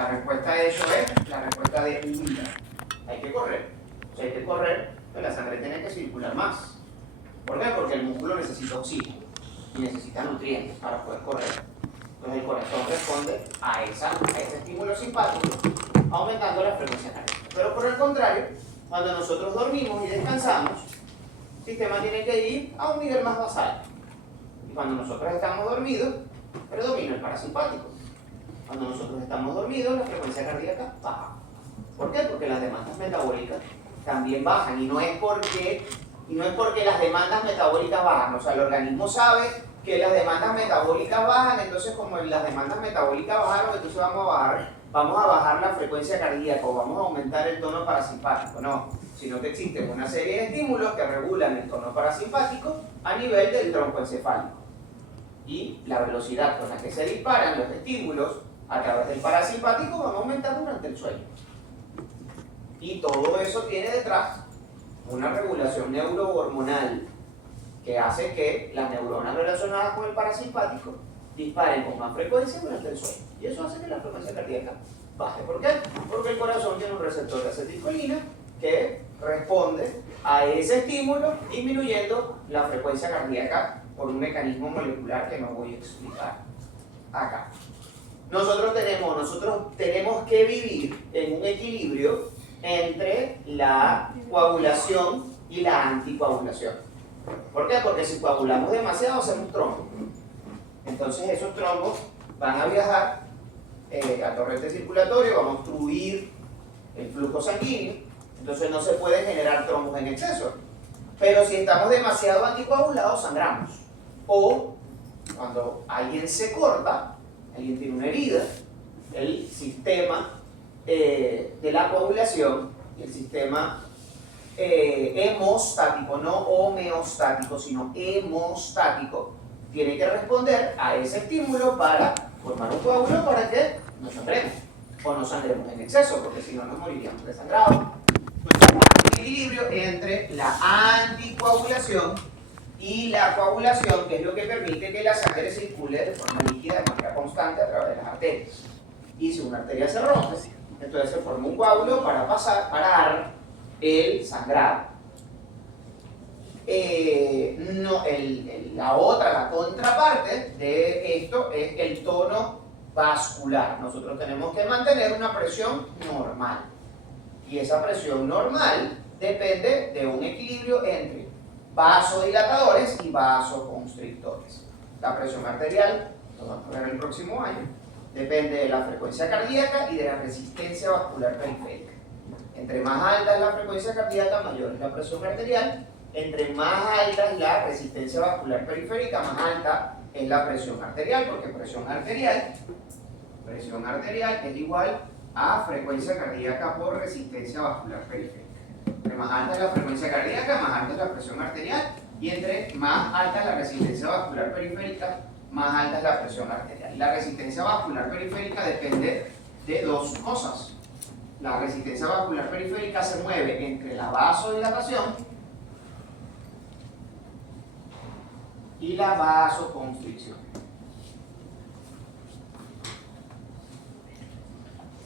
La respuesta a eso es la respuesta de vida. Hay que correr. Si hay que correr, pues la sangre tiene que circular más. ¿Por qué? Porque el músculo necesita oxígeno y necesita nutrientes para poder correr. Entonces el corazón responde a ese estímulo simpático, aumentando la frecuencia cardíaca. Pero por el contrario, cuando nosotros dormimos y descansamos, el sistema tiene que ir a un nivel más basal. Y cuando nosotros estamos dormidos, predomina el parasimpático. Cuando nosotros estamos dormidos, la frecuencia cardíaca baja. ¿Por qué? Porque las demandas metabólicas también bajan. Y no es porque las demandas metabólicas bajan. O sea, el organismo sabe que las demandas metabólicas bajan, entonces como las demandas metabólicas bajaron, entonces vamos a bajar la frecuencia cardíaca o vamos a aumentar el tono parasimpático. No, sino que existen una serie de estímulos que regulan el tono parasimpático a nivel del tronco encefálico. Y la velocidad con la que se disparan los estímulos a través del parasimpático van a aumentar durante el sueño. Y todo eso tiene detrás una regulación neurohormonal que hace que las neuronas relacionadas con el parasimpático disparen con más frecuencia durante el sueño. Y eso hace que la frecuencia cardíaca baje. ¿Por qué? Porque el corazón tiene un receptor de acetilcolina que responde a ese estímulo disminuyendo la frecuencia cardíaca por un mecanismo molecular que no voy a explicar acá. Nosotros tenemos que vivir en un equilibrio entre la coagulación y la anticoagulación. ¿Por qué? Porque si coagulamos demasiado hacemos trombos. Entonces esos trombos van a viajar al torrente circulatorio, van a obstruir el flujo sanguíneo, entonces no se puede generar trombos en exceso. Pero si estamos demasiado anticoagulados, sangramos. O cuando alguien se corta, alguien tiene una herida, el sistema de la coagulación, el sistema hemostático, no homeostático, sino hemostático, tiene que responder a ese estímulo para formar un coágulo para que no sangremos o no sangremos en exceso, porque si no nos moriríamos desangrados. Entonces, hay un equilibrio entre la anticoagulación y la coagulación, que es lo que permite que la sangre circule de forma líquida, de manera constante a través de las arterias. Y si una arteria se rompe, entonces se forma un coágulo para parar el sangrado. La contraparte de esto es el tono vascular. Nosotros tenemos que mantener una presión normal. Y esa presión normal depende de un equilibrio entre vasodilatadores y vasoconstrictores. La presión arterial, lo vamos a ver el próximo año, depende de la frecuencia cardíaca y de la resistencia vascular periférica. Entre más alta es la frecuencia cardíaca, mayor es la presión arterial. Entre más alta es la resistencia vascular periférica, más alta es la presión arterial, porque presión arterial es igual a frecuencia cardíaca por resistencia vascular periférica. Entre más alta es la frecuencia cardíaca, más alta es la presión arterial, y entre más alta es la resistencia vascular periférica, más alta es la presión arterial. La resistencia vascular periférica depende de dos cosas. La resistencia vascular periférica se mueve entre la vasodilatación y la vasoconstricción.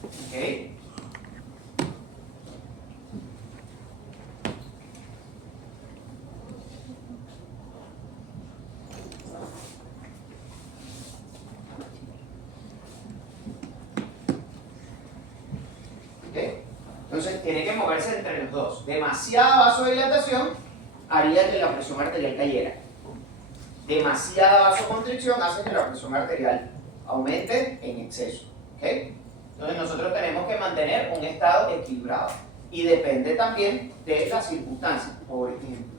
¿Ok? Entonces tiene que moverse entre los dos. Demasiada vasodilatación haría que la presión arterial cayera. Demasiada vasoconstricción hace que la presión arterial aumente en exceso. ¿Okay? Entonces nosotros tenemos que mantener un estado equilibrado. Y depende también de las circunstancias. Por ejemplo,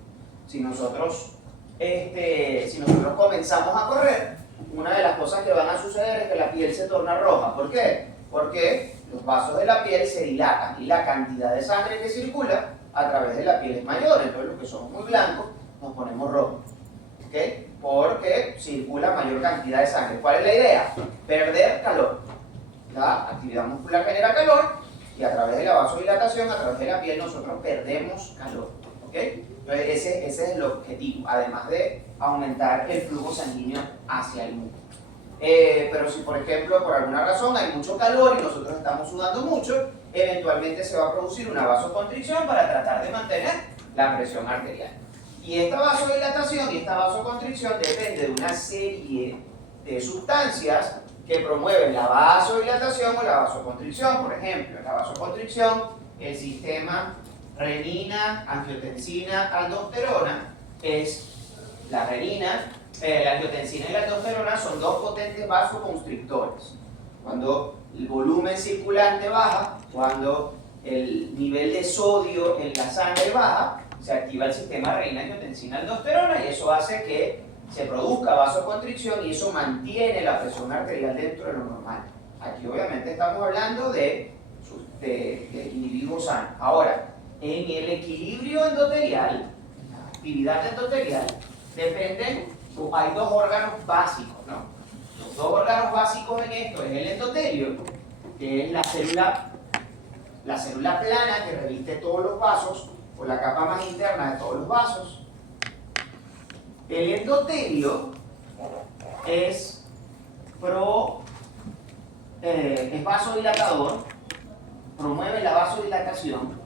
si nosotros comenzamos a correr, una de las cosas que van a suceder es que la piel se torna roja. ¿Por qué? Porque los vasos de la piel se dilatan y la cantidad de sangre que circula a través de la piel es mayor. Entonces los que somos muy blancos nos ponemos rojos. ¿Okay? Porque circula mayor cantidad de sangre. ¿Cuál es la idea? Perder calor. La actividad muscular genera calor y a través de la vasodilatación, a través de la piel, nosotros perdemos calor. ¿Okay? Entonces ese es el objetivo, además de aumentar el flujo sanguíneo hacia el músculo. Pero si, por ejemplo, por alguna razón hay mucho calor y nosotros estamos sudando mucho, eventualmente se va a producir una vasoconstricción para tratar de mantener la presión arterial. Y esta vasodilatación y esta vasoconstricción depende de una serie de sustancias que promueven la vasodilatación o la vasoconstricción. Por ejemplo, la vasoconstricción, el sistema renina, angiotensina, aldosterona, es la renina, la angiotensina y la aldosterona son dos potentes vasoconstrictores. Cuando el volumen circulante baja, cuando el nivel de sodio en la sangre baja, se activa el sistema renina, angiotensina, aldosterona y eso hace que se produzca vasoconstricción y eso mantiene la presión arterial dentro de lo normal. Aquí obviamente estamos hablando de individuos sanos. Ahora, en el equilibrio endotelial, la actividad endotelial, hay dos órganos básicos, ¿no? Los dos órganos básicos en esto es el endotelio, que es la célula plana que reviste todos los vasos, o la capa más interna de todos los vasos. El endotelio es vasodilatador, promueve la vasodilatación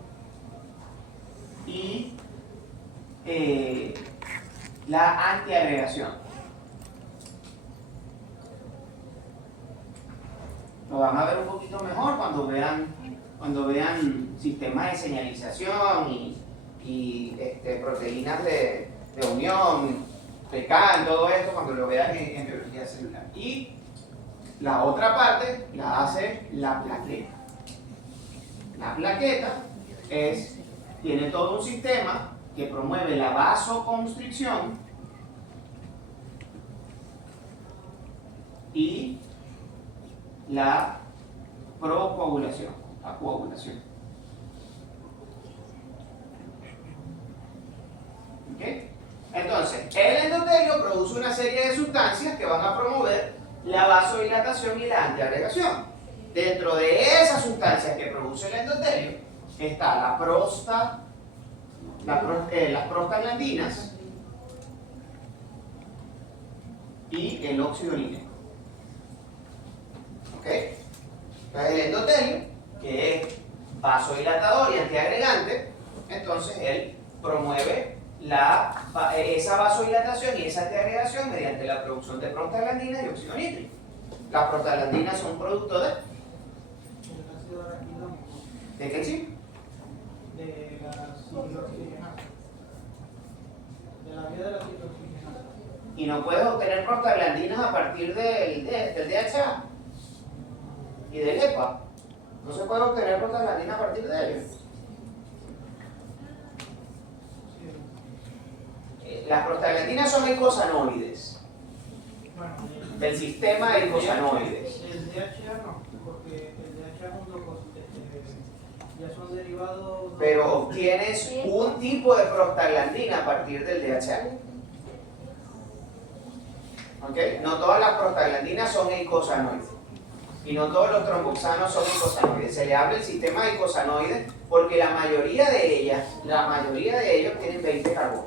y la antiagregación. Lo van a ver un poquito mejor cuando vean sistemas de señalización y proteínas de unión, PK, todo esto, cuando lo vean en biología celular. Y la otra parte la hace la plaqueta. La plaqueta tiene todo un sistema que promueve la vasoconstricción y la procoagulación, la coagulación. ¿Okay? Entonces, el endotelio produce una serie de sustancias que van a promover la vasodilatación y la antiagregación. Dentro de esas sustancias que produce el endotelio está las prostaglandinas y el óxido nítrico. ¿Ok? Entonces el endotelio, que es vasodilatador y antiagregante, entonces él promueve esa vasodilatación y esa antiagregación mediante la producción de prostaglandinas y óxido nítrico. Las prostaglandinas son un producto ¿de qué sí? De la ciclooxigenasa. De la vía de la ciclooxigenasa. Y no puedes obtener prostaglandinas a partir del DHA y del EPA. No se puede obtener prostaglandinas a partir de ellos. Las prostaglandinas son eicosanoides, del sistema de eicosanoides. El DHA no, porque el DHA junto con ya son derivados. Pero obtienes un tipo de prostaglandina a partir del DHA. ¿Okay? No todas las prostaglandinas son eicosanoides. Y no todos los tromboxanos son eicosanoides. Se le habla el sistema de eicosanoides porque la mayoría de ellos tienen 20 carbonos.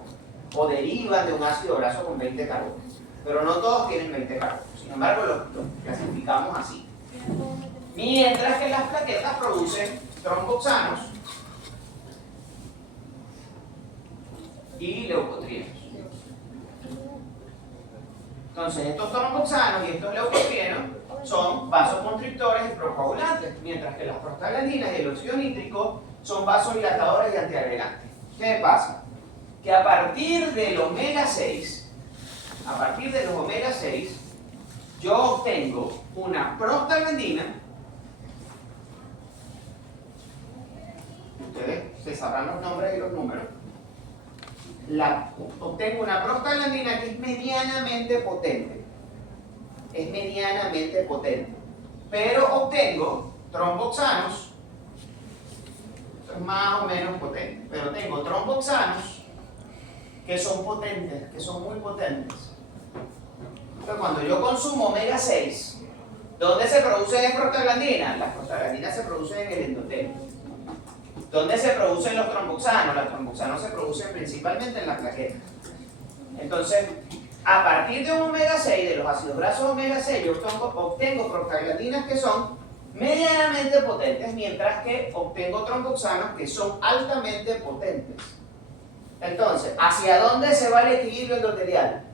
O derivan de un ácido graso con 20 carbonos. Pero no todos tienen 20 carbonos. Sin embargo, los clasificamos así. Mientras que las plaquetas producen tromboxanos y leucotrienos. Entonces, estos tromboxanos y estos leucotrienos son vasoconstrictores y procoagulantes, mientras que las prostaglandinas y el óxido nítrico son vasodilatadores y antiagregantes. ¿Qué pasa? Que a partir del omega 6, yo obtengo una prostaglandina. Ustedes se sabrán los nombres y los números. Obtengo una prostaglandina que es medianamente potente. Pero obtengo tromboxanos. Esto es más o menos potente. Pero tengo tromboxanos que son potentes, que son muy potentes. Entonces, cuando yo consumo omega 6, ¿dónde se producen prostaglandinas? Las prostaglandinas se producen en el endotelio. ¿Dónde se producen los tromboxanos? Los tromboxanos se producen principalmente en la plaqueta. Entonces, A partir de un omega 6, de los ácidos grasos omega 6, yo obtengo prostaglandinas que son medianamente potentes, mientras que obtengo tromboxanos que son altamente potentes. Entonces, ¿hacia dónde se va el equilibrio endotelial?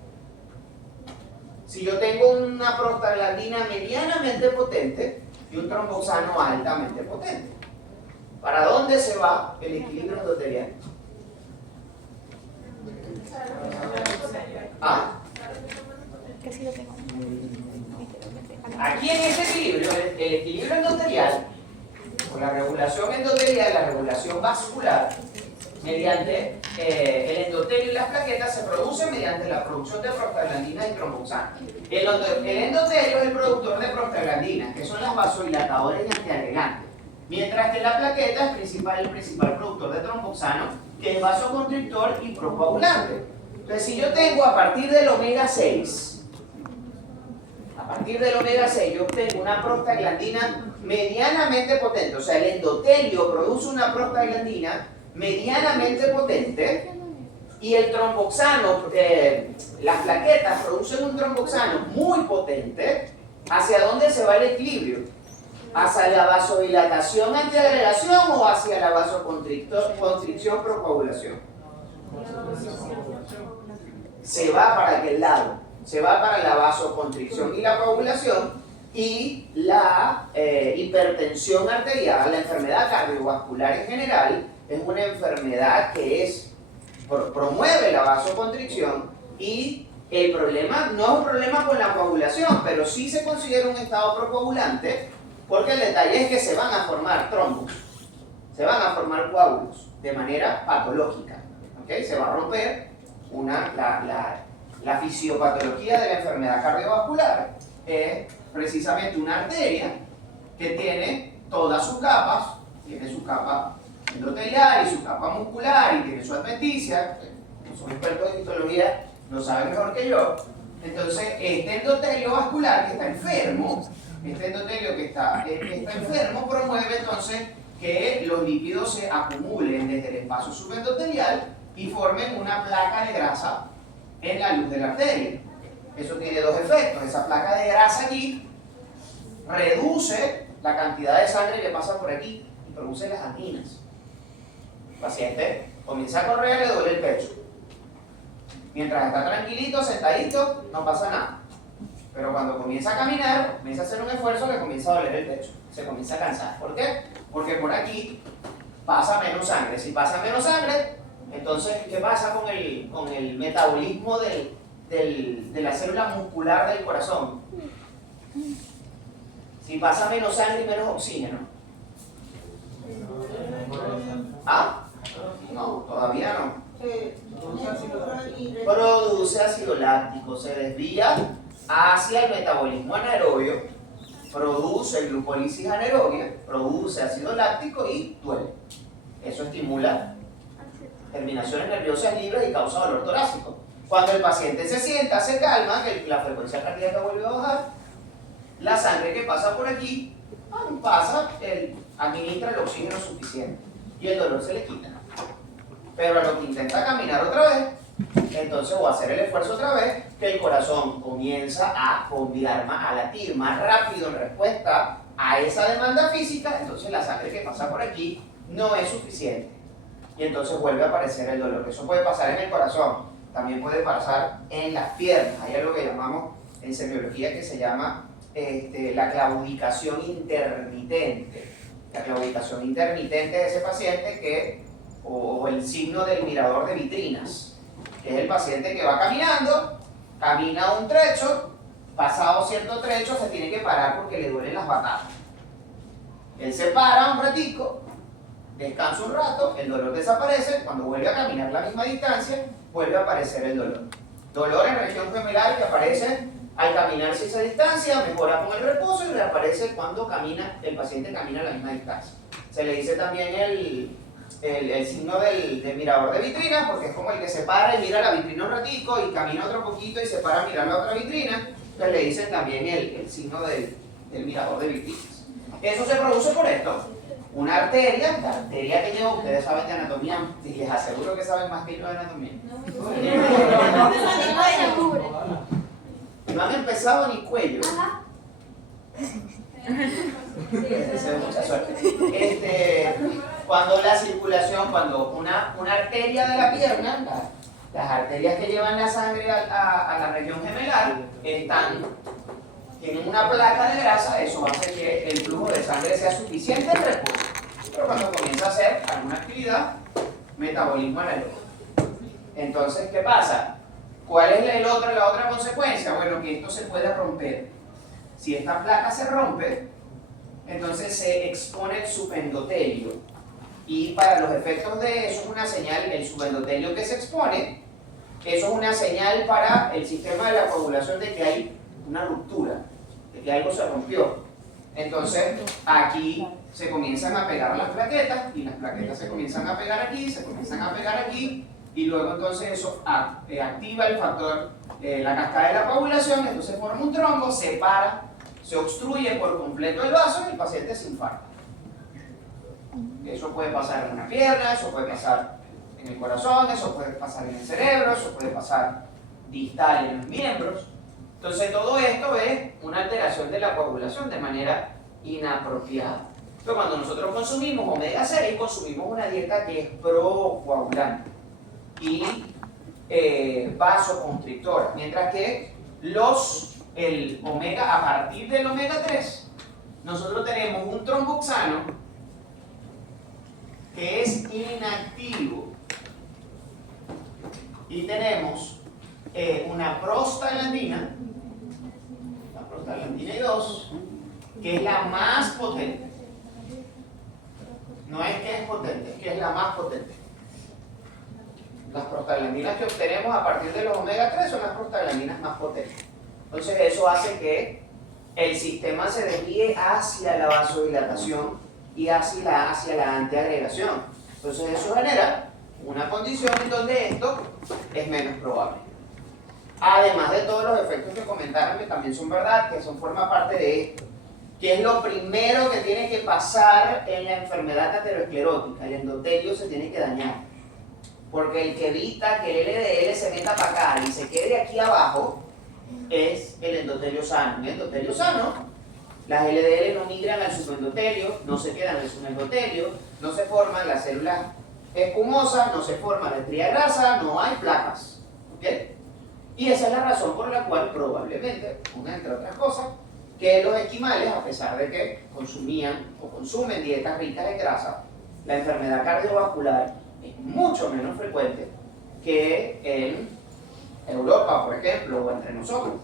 Si yo tengo una prostaglandina medianamente potente y un tromboxano altamente potente, ¿para dónde se va el equilibrio endotelial? ¿Ah? Aquí en este equilibrio, el equilibrio endotelial, con la regulación endotelial, la regulación vascular, mediante el endotelio y las plaquetas, se produce mediante la producción de prostaglandinas y tromboxanos. El endotelio es el productor de prostaglandinas, que son las vasodilatadores y antiagregantes, mientras que la plaqueta es el principal productor de tromboxano, que es vasoconstrictor y procoagulante. Entonces, si yo tengo a partir del omega 6, yo obtengo una prostaglandina medianamente potente, o sea, el endotelio produce una prostaglandina medianamente potente y el tromboxano, las plaquetas producen un tromboxano muy potente. ¿Hacia dónde se va el equilibrio? ¿Hacia la vasodilatación antiagregación o hacia la vasoconstricción procoagulación? Se va para aquel lado, se va para la vasoconstricción y la coagulación, y la hipertensión arterial, la enfermedad cardiovascular en general, es una enfermedad que promueve la vasoconstricción, y el problema no es un problema con la coagulación, pero sí se considera un estado procoagulante, porque el detalle es que se van a formar trombos, se van a formar coágulos de manera patológica, ¿okay? Se va a romper la fisiopatología de la enfermedad cardiovascular. Es precisamente una arteria que tiene todas sus capas, tiene su capa endotelial y su capa muscular y tiene su adventicia. Son expertos en histología, lo saben mejor que yo. Entonces, este endotelio vascular que está enfermo, promueve entonces que los lípidos se acumulen desde el espacio subendotelial y formen una placa de grasa en la luz de la arteria. Eso tiene dos efectos. Esa placa de grasa allí reduce la cantidad de sangre que pasa por aquí y produce las anginas. El paciente comienza a correr, le duele el pecho. Mientras está tranquilito, sentadito, no pasa nada. Pero cuando comienza a caminar, comienza a hacer un esfuerzo, le comienza a doler el pecho. Se comienza a cansar. ¿Por qué? Porque por aquí pasa menos sangre. Si pasa menos sangre, entonces, ¿qué pasa con el metabolismo de la célula muscular del corazón? Si pasa menos sangre y menos oxígeno. ¿Ah? No, todavía no. Produce ácido láctico, se desvía hacia el metabolismo anaerobio, produce glucólisis anaerobia, produce ácido láctico y duele. Eso estimula terminaciones nerviosas libres y causa dolor torácico. Cuando el paciente se sienta, se calma, que la frecuencia cardíaca vuelve a bajar, la sangre que pasa por aquí administra el oxígeno suficiente y el dolor se le quita. Pero a lo que intenta caminar otra vez, entonces, o hacer el esfuerzo otra vez, que el corazón comienza a latir más rápido en respuesta a esa demanda física, entonces la sangre que pasa por aquí no es suficiente. Y entonces vuelve a aparecer el dolor. Eso puede pasar en el corazón, también puede pasar en las piernas. Hay algo que llamamos en semiología que se llama la claudicación intermitente. La claudicación intermitente de ese paciente o el signo del mirador de vitrinas, que es el paciente que va caminando, camina un trecho, pasado cierto trecho se tiene que parar porque le duelen las batatas. Él se para un ratico, descansa un rato, el dolor desaparece, cuando vuelve a caminar la misma distancia, vuelve a aparecer el dolor. Dolor en región gemelar que aparece al caminarse esa distancia, mejora con el reposo y reaparece cuando el paciente camina la misma distancia. Se le dice también el signo del mirador de vitrina, porque es como el que se para y mira la vitrina un ratico y camina otro poquito y se para a mirar la otra vitrina. Entonces le dicen también el signo del mirador de vitrinas. Eso se produce por esto. Una arteria, la arteria que lleva, ustedes saben de anatomía, y les aseguro que saben más que yo de anatomía. No han empezado ni cuello. Ajá. Deseo mucha suerte. Cuando la circulación, cuando una arteria de la pierna, las arterias que llevan la sangre a la región gemelar, tienen una placa de grasa, eso hace que el flujo de sangre sea suficiente en reposo. Pero cuando comienza a hacer alguna actividad, metabolismo anaeróbico. Entonces, ¿qué pasa? ¿Cuál es la otra consecuencia? Bueno, que esto se puede romper. Si esta placa se rompe, entonces se expone el subendotelio. Y para los efectos de eso es una señal, el subendotelio que se expone, eso es una señal para el sistema de la coagulación de que hay una ruptura, de que algo se rompió. Entonces, aquí se comienzan a pegar las plaquetas, y las plaquetas se comienzan a pegar aquí, se comienzan a pegar aquí, y luego entonces eso activa el factor, la cascada de la coagulación, entonces forma un trombo, se para, se obstruye por completo el vaso y el paciente se infarta. Eso puede pasar en una pierna, eso puede pasar en el corazón, eso puede pasar en el cerebro, eso puede pasar distal en los miembros. Entonces todo esto es una alteración de la coagulación de manera inapropiada. Entonces cuando nosotros consumimos omega 6, consumimos una dieta que es procoagulante y vasoconstrictora, mientras que el omega, a partir del omega 3, nosotros tenemos un tromboxano que es inactivo y tenemos una prostaglandina, la prostaglandina 2, que es la más potente. No es que es potente, es que es la más potente. Las prostaglandinas que obtenemos a partir de los omega 3 son las prostaglandinas más potentes. Entonces eso hace que el sistema se desvíe hacia la vasodilatación y hacia la antiagregación. Entonces eso genera una condición en donde esto es menos probable. Además de todos los efectos que comentaron, que también son verdad, que forma parte de esto. ¿Qué es lo primero que tiene que pasar en la enfermedad aterosclerótica? El endotelio se tiene que dañar. Porque el que evita que el LDL se meta para acá y se quede aquí abajo es el endotelio sano. El endotelio sano, las LDL no migran al subendotelio, no se quedan en el subendotelio, no se forman las células escumosas, no se forma la estría grasa, no hay placas. ¿Ok? Y esa es la razón por la cual probablemente, una entre otras cosas, que los esquimales, a pesar de que consumían o consumen dietas ricas en grasa, la enfermedad cardiovascular es mucho menos frecuente que en Europa, por ejemplo, o entre nosotros,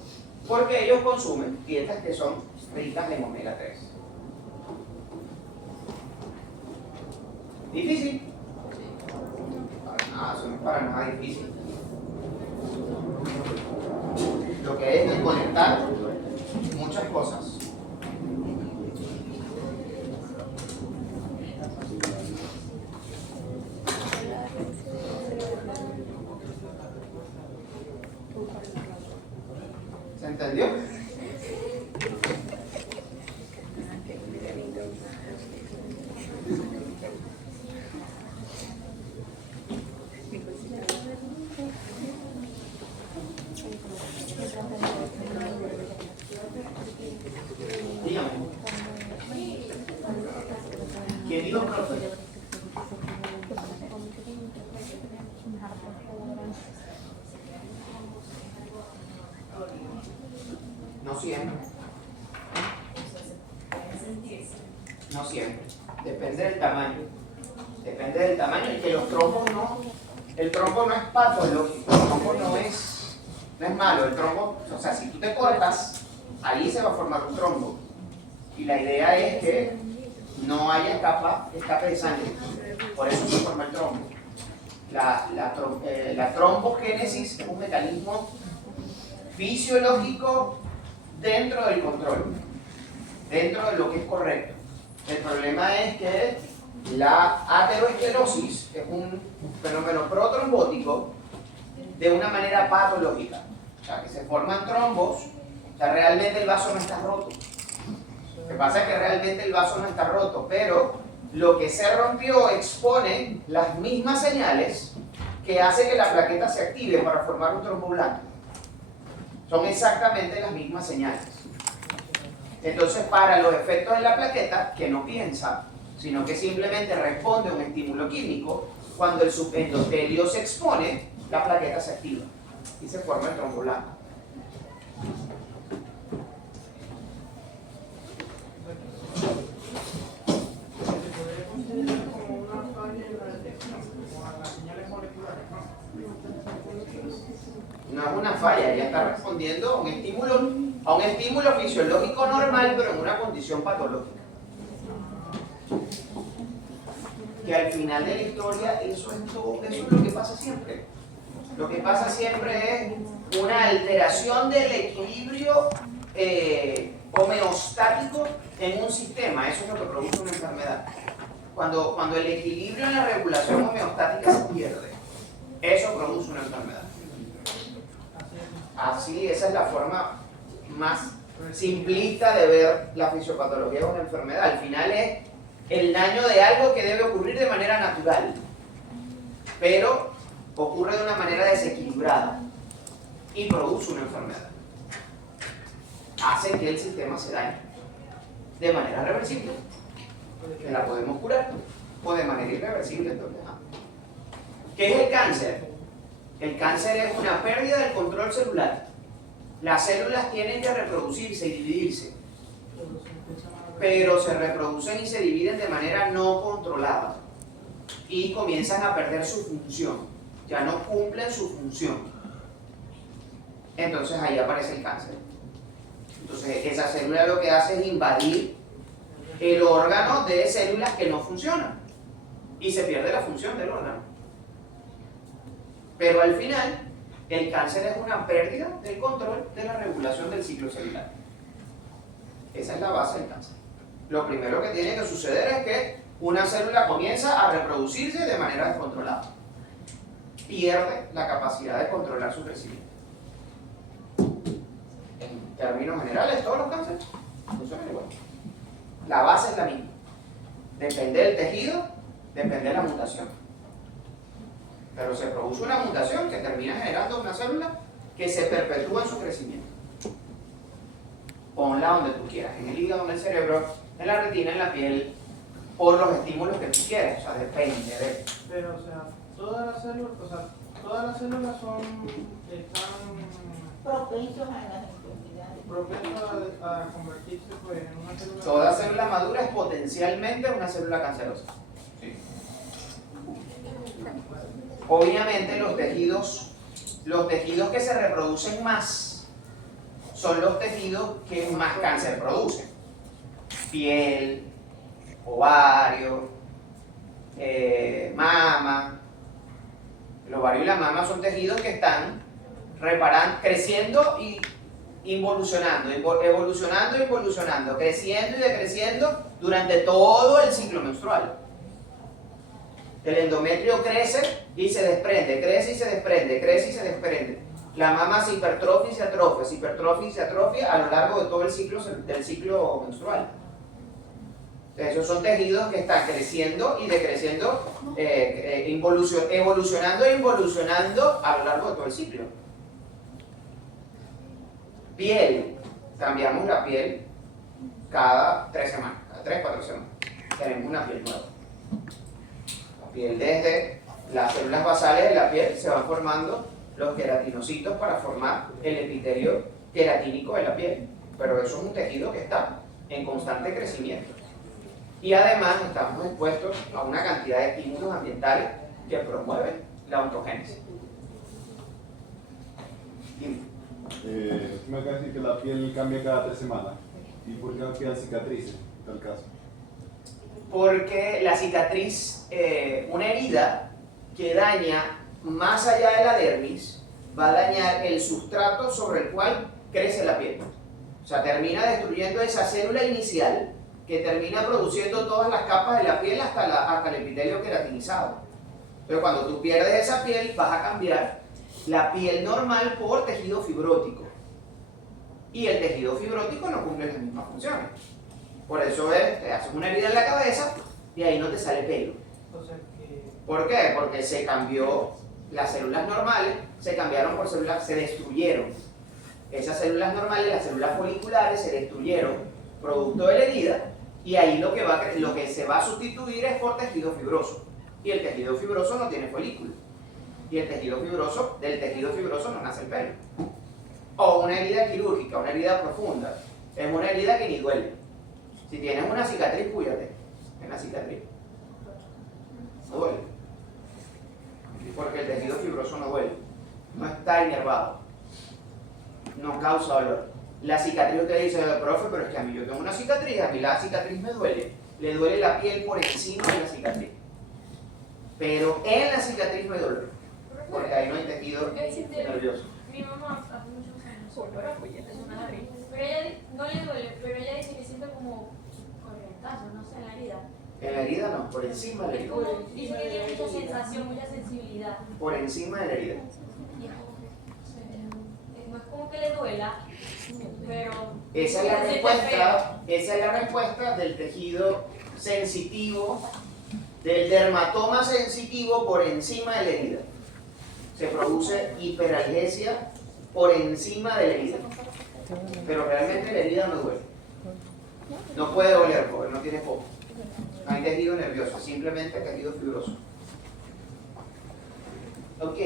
porque ellos consumen dietas que son ricas en omega 3. ¿Difícil? Para nada, eso no es para nada difícil. Lo que es desconectar muchas cosas. ¿Se entendió? Dígame. ¿Quién dijo, profe? No siempre. No siempre. Depende del tamaño. Depende del tamaño y que los trombos no. El trombo no es patológico. El trombo no es malo. El trombo, o sea, si tú te cortas, ahí se va a formar un trombo. Y la idea es que no haya escape de sangre. Por eso se forma el trombo. La trombogénesis es un mecanismo fisiológico dentro del control, dentro de lo que es correcto. El problema es que la aterosclerosis es un fenómeno protrombótico de una manera patológica. O sea, que se forman trombos, o sea, realmente el vaso no está roto. Lo que pasa es que realmente el vaso no está roto, pero lo que se rompió expone las mismas señales que hace que la plaqueta se active para formar un trombo blanco. Son exactamente las mismas señales. Entonces, para los efectos de la plaqueta, que no piensa, sino que simplemente responde a un estímulo químico, cuando el subendotelio se expone, la plaqueta se activa y se forma el trombo blanco. Se podría considerar como una falla en la detección, como a las señales moleculares, ¿no? No es una falla, ella está respondiendo a un estímulo fisiológico normal, pero en una condición patológica. Que al final de la historia eso es lo que pasa siempre. Lo que pasa siempre es una alteración del equilibrio homeostático en un sistema. Eso es lo que produce una enfermedad. Cuando el equilibrio en la regulación homeostática se pierde, eso produce una enfermedad. Así, esa es la forma más simplista de ver la fisiopatología de una enfermedad. Al final es el daño de algo que debe ocurrir de manera natural, pero ocurre de una manera desequilibrada y produce una enfermedad. Hace que el sistema se dañe de manera reversible, que la podemos curar, o de manera irreversible. Entonces, ¿qué es el cáncer? El cáncer es una pérdida del control celular. Las células tienen que reproducirse y dividirse, pero se reproducen y se dividen de manera no controlada y comienzan a perder su función, ya no cumplen su función. Entonces ahí aparece el cáncer. Entonces esa célula lo que hace es invadir el órgano de células que no funcionan y se pierde la función del órgano. Pero al final, el cáncer es una pérdida del control de la regulación del ciclo celular. Esa es la base del cáncer. Lo primero que tiene que suceder es que una célula comienza a reproducirse de manera descontrolada. Pierde la capacidad de controlar su crecimiento. En términos generales, todos los cánceres funcionan igual. La base es la misma. Depende del tejido, depende de la mutación. Pero se produce una mutación que termina generando una célula que se perpetúa en su crecimiento. Ponla donde tú quieras, en el hígado, en el cerebro, en la retina, en la piel, por los estímulos que tú quieras. O sea, depende de... Pero, o sea, todas las células están propensos a las enfermedades. propensas a convertirse pues, en una célula. Toda célula madura es potencialmente una célula cancerosa. Sí. Obviamente los tejidos que se reproducen más son los tejidos que más cáncer producen. Piel, ovario, mama. El ovario y la mama son tejidos que están creciendo y involucionando, evolucionando, creciendo y decreciendo durante todo el ciclo menstrual. El endometrio crece y se desprende, crece y se desprende, crece y se desprende. La mama se hipertrofia y se atrofia, a lo largo de todo el ciclo menstrual. Esos son tejidos que están creciendo y decreciendo, evolucionando e involucionando a lo largo de todo el ciclo. Piel. Cambiamos la piel cada 3 semanas, cada 3-4 semanas. Tenemos una piel nueva. La piel, desde las células basales de la piel se van formando los queratinocitos para formar el epitelio queratínico de la piel. Pero eso es un tejido que está en constante crecimiento. Y además estamos expuestos a una cantidad de estímulos ambientales que promueven la ontogénesis. Me acaba de decir que la piel cambia cada 3 semanas. ¿Y por qué quedan cicatrices en tal caso? Porque la cicatriz, una herida que daña más allá de la dermis, va a dañar el sustrato sobre el cual crece la piel. O sea, termina destruyendo esa célula inicial que termina produciendo todas las capas de la piel hasta el epitelio queratinizado. Entonces, cuando tú pierdes esa piel, vas a cambiar la piel normal por tejido fibrótico. Y el tejido fibrótico no cumple las mismas funciones. Por eso te haces una herida en la cabeza y ahí no te sale pelo. ¿Por qué? Porque se cambió las células normales, se cambiaron por células, se destruyeron Esas células normales, las células foliculares, se destruyeron producto de la herida y ahí lo que se va a sustituir es por tejido fibroso. Y el tejido fibroso no tiene folículo. Y el tejido fibroso, del tejido fibroso no nace el pelo. O una herida quirúrgica, una herida profunda, es una herida que ni duele. Si tienes una cicatriz, cuídate en la cicatriz. No duele. Porque el tejido fibroso no duele. No está inervado. No causa dolor. La cicatriz, usted dice, profe, pero es que a mí yo tengo una cicatriz, a mí la cicatriz me duele. Le duele la piel por encima de la cicatriz. Pero en la cicatriz no hay dolor. Porque ahí no hay tejido nervioso. Mi mamá hace muchos años, es una nariz, pero ella no le duele, pero ella dice que siente como corrientazo, no sé, en la herida. En la herida no, por encima de la Es herida. como, dice que tiene mucha sensación, mucha sensibilidad. Por encima de la herida. Y es como que, no es como que le duela, pero... Esa es la respuesta del tejido sensitivo, del dermatoma sensitivo por encima de la herida. Se produce hiperalgesia por encima de la herida. Pero realmente la herida no duele. No puede doler porque no tiene foco. No hay tejido nervioso, simplemente tejido fibroso. Ok.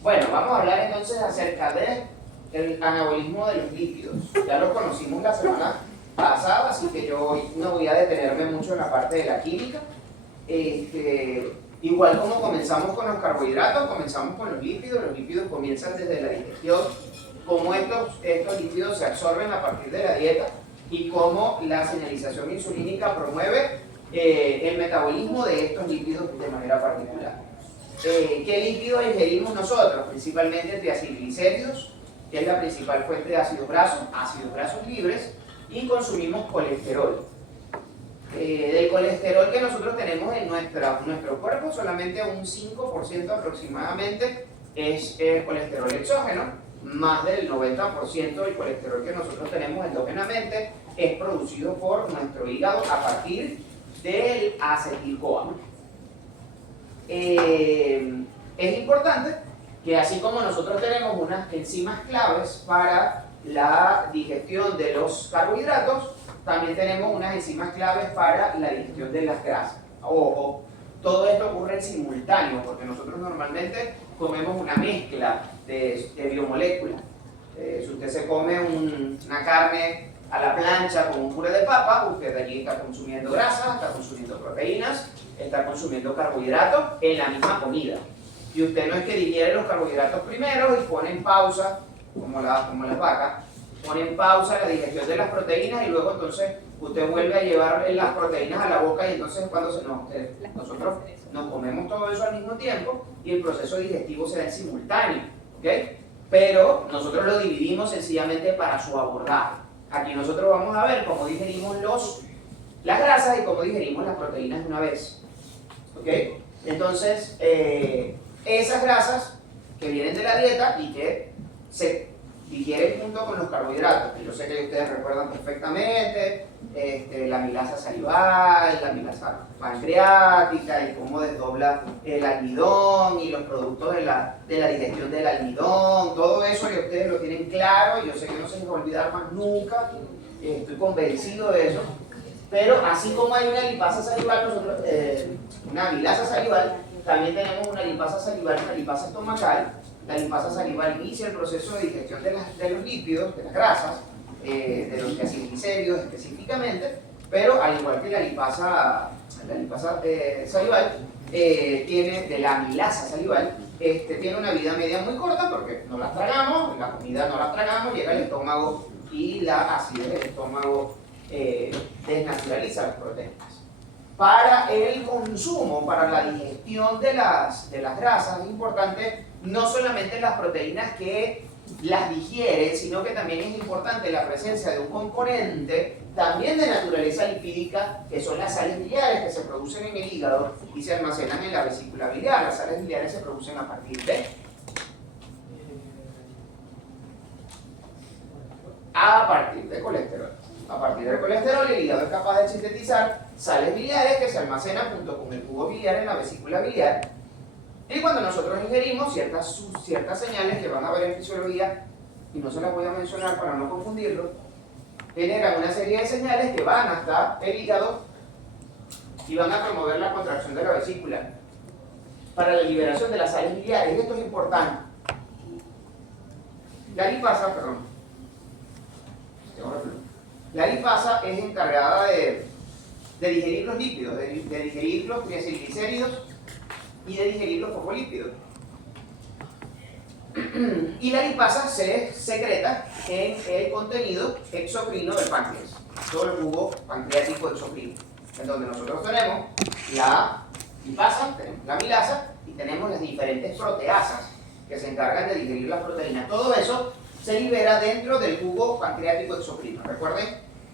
Bueno, vamos a hablar entonces acerca del anabolismo de los lípidos. Ya lo conocimos la semana pasada, así que yo hoy no voy a detenerme mucho en la parte de la química. Igual como comenzamos con los carbohidratos, comenzamos con los lípidos comienzan desde la digestión, cómo estos lípidos se absorben a partir de la dieta y cómo la señalización insulínica promueve el metabolismo de estos lípidos de manera particular. ¿Qué lípidos ingerimos nosotros? Principalmente triacilglicéridos, que es la principal fuente de ácidos grasos libres, y consumimos colesterol. Del colesterol que nosotros tenemos en nuestro cuerpo, solamente un 5% aproximadamente es colesterol exógeno, más del 90% del colesterol que nosotros tenemos endógenamente es producido por nuestro hígado a partir del acetil-CoA. Es importante que así como nosotros tenemos unas enzimas claves para la digestión de los carbohidratos, también tenemos unas enzimas claves para la digestión de las grasas. Ojo, todo esto ocurre en simultáneo, porque nosotros normalmente comemos una mezcla de biomoléculas. Si usted se come una carne a la plancha con un puré de papa, usted allí está consumiendo grasas, está consumiendo proteínas, está consumiendo carbohidratos en la misma comida. Y usted no es que digiere los carbohidratos primero y pone en pausa, como las vacas, pone en pausa la digestión de las proteínas y luego entonces usted vuelve a llevar las proteínas a la boca y entonces nosotros nos comemos todo eso al mismo tiempo y el proceso digestivo se da en simultáneo, ¿ok? Pero nosotros lo dividimos sencillamente para su abordaje. Aquí nosotros vamos a ver cómo digerimos las grasas y cómo digerimos las proteínas de una vez, ¿ok? Entonces, esas grasas que vienen de la dieta y que se digieren junto con los carbohidratos, que yo sé que ustedes recuerdan perfectamente, la milasa salival, la milasa pancreática y cómo desdobla el almidón y los productos de la digestión del almidón, todo eso que ustedes lo tienen claro, yo sé que no se les va a olvidar más nunca, estoy convencido de eso, pero así como hay una lipasa salival, nosotros, una milasa salival, también tenemos una lipasa salival, una lipasa estomacal. La lipasa salival inicia el proceso de digestión de los lípidos, de las grasas, de los triacilglicéridos específicamente, pero al igual que la lipasa salival, de la milasa salival, tiene una vida media muy corta porque no las tragamos, la comida no la tragamos, llega al estómago y la acidez del estómago desnaturaliza las proteínas. Para el consumo, para la digestión de las grasas, es importante no solamente las proteínas que las digieren, sino que también es importante la presencia de un componente también de naturaleza lipídica, que son las sales biliares que se producen en el hígado y se almacenan en la vesícula biliar. Las sales biliares se producen a partir de colesterol. A partir del colesterol, el hígado es capaz de sintetizar sales biliares que se almacenan junto con el tubo biliar en la vesícula biliar Y cuando nosotros ingerimos ciertas señales que van a ver en fisiología, y no se las voy a mencionar para no confundirlo, generan una serie de señales que van hasta el hígado y van a promover la contracción de la vesícula para la liberación de las sales biliares. Esto es importante. La lipasa, la lipasa es encargada de digerir los lípidos, de digerir los triglicéridos y de digerir los fosfolípidos. Y la lipasa se secreta en el contenido exocrino del páncreas, todo el jugo pancreático exocrino, en donde nosotros tenemos la lipasa, tenemos la amilasa y tenemos las diferentes proteasas que se encargan de digerir las proteínas. Todo eso se libera dentro del jugo pancreático exocrino. Recuerden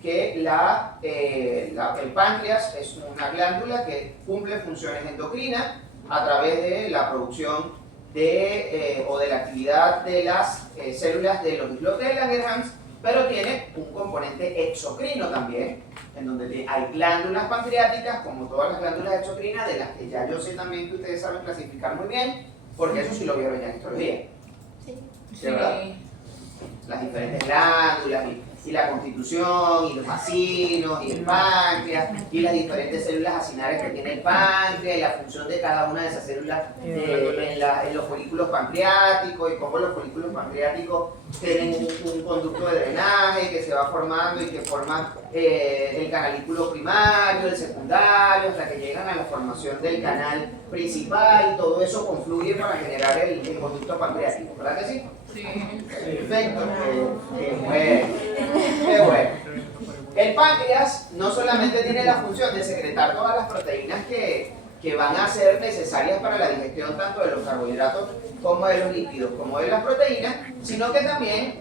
que el páncreas es una glándula que cumple funciones endocrinas a través de la producción o de la actividad de las células de los islotes de Langerhans, pero tiene un componente exocrino también, en donde hay glándulas pancreáticas, como todas las glándulas exocrinas, de las que ya yo sé también que ustedes saben clasificar muy bien, porque eso sí lo vieron ya en histología. ¿Sí, verdad? Las diferentes glándulas y la constitución, y los vacinos, y el páncreas, y las diferentes células acinares que tiene el páncreas, y la función de cada una de esas células en los folículos pancreáticos, y cómo los folículos pancreáticos tienen un conducto de drenaje que se va formando y que forma el canalículo primario, el secundario, hasta que llegan a la formación del canal principal, y todo eso confluye para generar el conducto pancreático, ¿verdad que sí? Sí. Perfecto, qué bueno, qué bueno. El páncreas no solamente tiene la función de secretar todas las proteínas que van a ser necesarias para la digestión tanto de los carbohidratos como de los lípidos, como de las proteínas, sino que también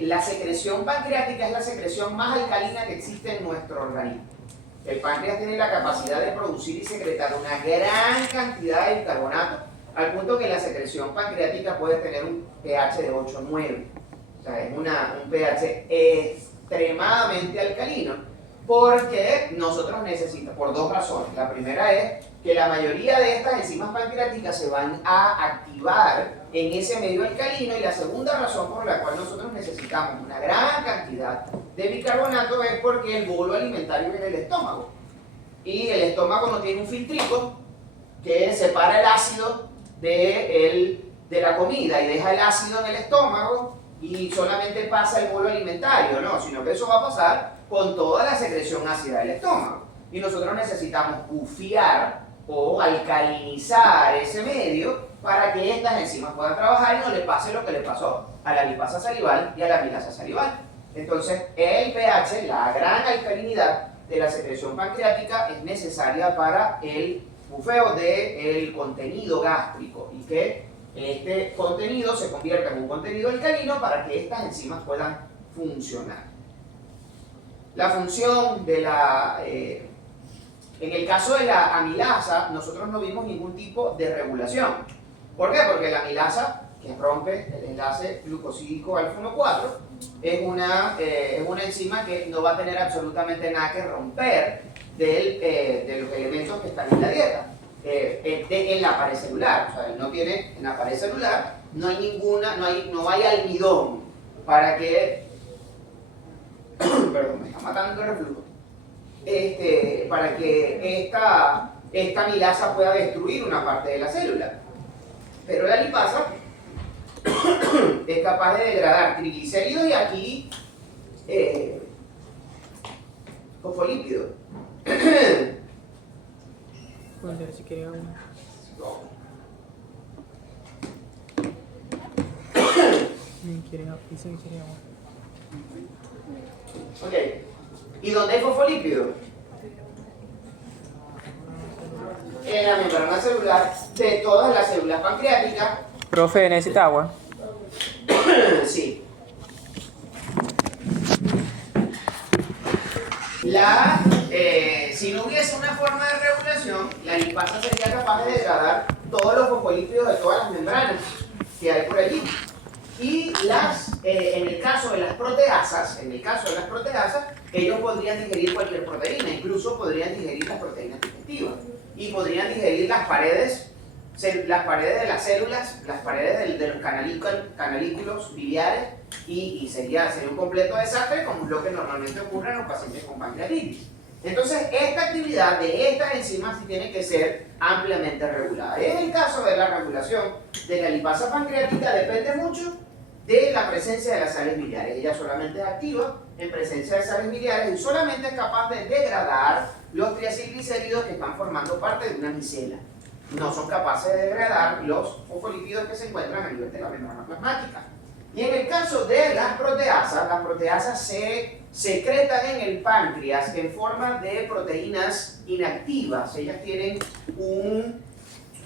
la secreción pancreática es la secreción más alcalina que existe en nuestro organismo. El páncreas tiene la capacidad de producir y secretar una gran cantidad de bicarbonato, al punto que la secreción pancreática puede tener un pH de 8 o 9. O sea, es un pH extremadamente alcalino, porque nosotros necesitamos, por dos razones. La primera es que la mayoría de estas enzimas pancreáticas se van a activar en ese medio alcalino, y la segunda razón por la cual nosotros necesitamos una gran cantidad de bicarbonato es porque el bolo alimentario viene del estómago, y el estómago no tiene un filtrico que separa el ácido de la comida y deja el ácido en el estómago y solamente pasa el bolo alimentario, no, sino que eso va a pasar con toda la secreción ácida del estómago, y nosotros necesitamos bufiar o alcalinizar ese medio para que estas enzimas puedan trabajar y no le pase lo que le pasó a la lipasa salival y a la amilasa salival. Entonces el pH, la gran alcalinidad de la secreción pancreática, es necesaria para el bufeo del contenido gástrico, y que este contenido se convierta en un contenido alcalino para que estas enzimas puedan funcionar. La función de en el caso de la amilasa, nosotros no vimos ningún tipo de regulación. ¿Por qué? Porque la amilasa, que rompe el enlace glucosídico alfa 1,4, es una enzima que no va a tener absolutamente nada que romper de los elementos que están en la dieta, en la pared celular. O sea, no tiene, en la pared celular no hay almidón para que perdón, me está matando el reflujo, para que esta amilasa pueda destruir una parte de la célula. Pero la lipasa es capaz de degradar triglicéridos y aquí fosfolípidos. Puede si quiere agua. Dice que quiere agua. Ok. ¿Y dónde hay fosfolípidos? En la membrana celular de todas las células pancreáticas. Profe, ¿necesita agua? Sí. Si no hubiese una forma de regulación, la lipasa sería capaz de degradar todos los fosfolípidos de todas las membranas que hay por allí. Y en el caso de las proteasas, ellos podrían digerir cualquier proteína, incluso podrían digerir las proteínas digestivas, y podrían digerir las paredes las paredes de las células, las paredes de los canalículos biliares y sería un completo desastre, como es lo que normalmente ocurre en los pacientes con pancreatitis. Entonces, esta actividad de estas enzimas sí tiene que ser ampliamente regulada. En el caso de la regulación de la lipasa pancreática depende mucho de la presencia de las sales biliares. Ella solamente es activa en presencia de sales biliares y solamente es capaz de degradar los triacilglicéridos que están formando parte de una micela. No son capaces de degradar los fosfolípidos que se encuentran a nivel de la membrana plasmática. Y en el caso de las proteasas se secretan en el páncreas en forma de proteínas inactivas. Ellas tienen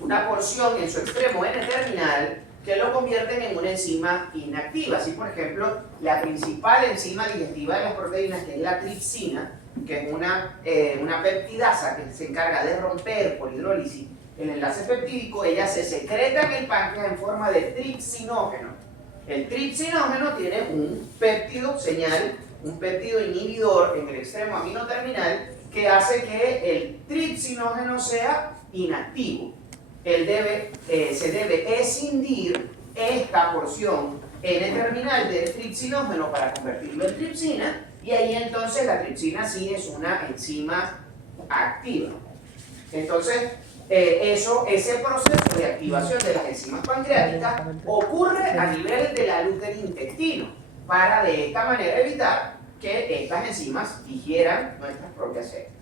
una porción en su extremo N-terminal que lo convierten en una enzima inactiva. Así, por ejemplo, la principal enzima digestiva de las proteínas, que es la tripsina, que es una peptidasa que se encarga de romper por hidrólisis el enlace peptídico, ella se secreta en el páncreas en forma de tripsinógeno. El tripsinógeno tiene un péptido señal, un péptido inhibidor en el extremo amino terminal que hace que el tripsinógeno sea inactivo. Se debe escindir esta porción N-terminal del tripsinógeno para convertirlo en tripsina, y ahí entonces la tripsina sí es una enzima activa. Entonces, ese proceso de activación de las enzimas pancreáticas ocurre a nivel de la luz del intestino, para de esta manera evitar que estas enzimas digieran nuestras propias células.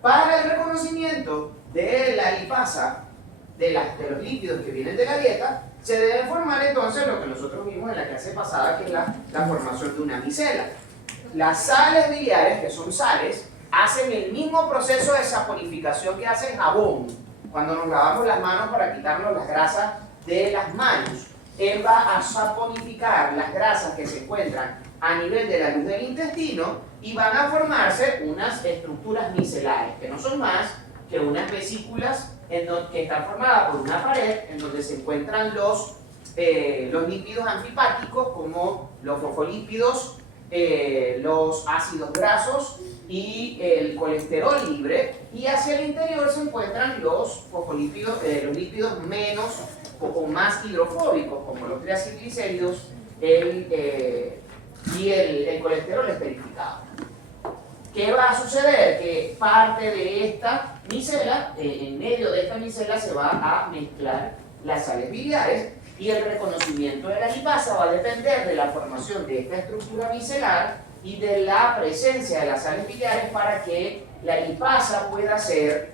Para el reconocimiento de la lipasa, de los lípidos que vienen de la dieta, se debe formar entonces lo que nosotros vimos en la clase pasada, que es la formación de una micela. Las sales biliares, que son sales, hacen el mismo proceso de saponificación que hace el jabón cuando nos lavamos las manos para quitarnos las grasas de las manos. Él va a saponificar las grasas que se encuentran a nivel de la luz del intestino y van a formarse unas estructuras micelares, que no son más que unas vesículas que están formadas por una pared en donde se encuentran los lípidos anfipáticos, como los fosfolípidos, los ácidos grasos y el colesterol libre, y hacia el interior se encuentran los fosfolípidos, los lípidos menos o más hidrofóbicos, como los triacilglicéridos y el colesterol esterificado. ¿Qué va a suceder? Que parte de esta micela, en medio de esta micela se va a mezclar las sales biliares, y el reconocimiento de la lipasa va a depender de la formación de esta estructura micelar y de la presencia de las sales biliares para que la lipasa pueda ser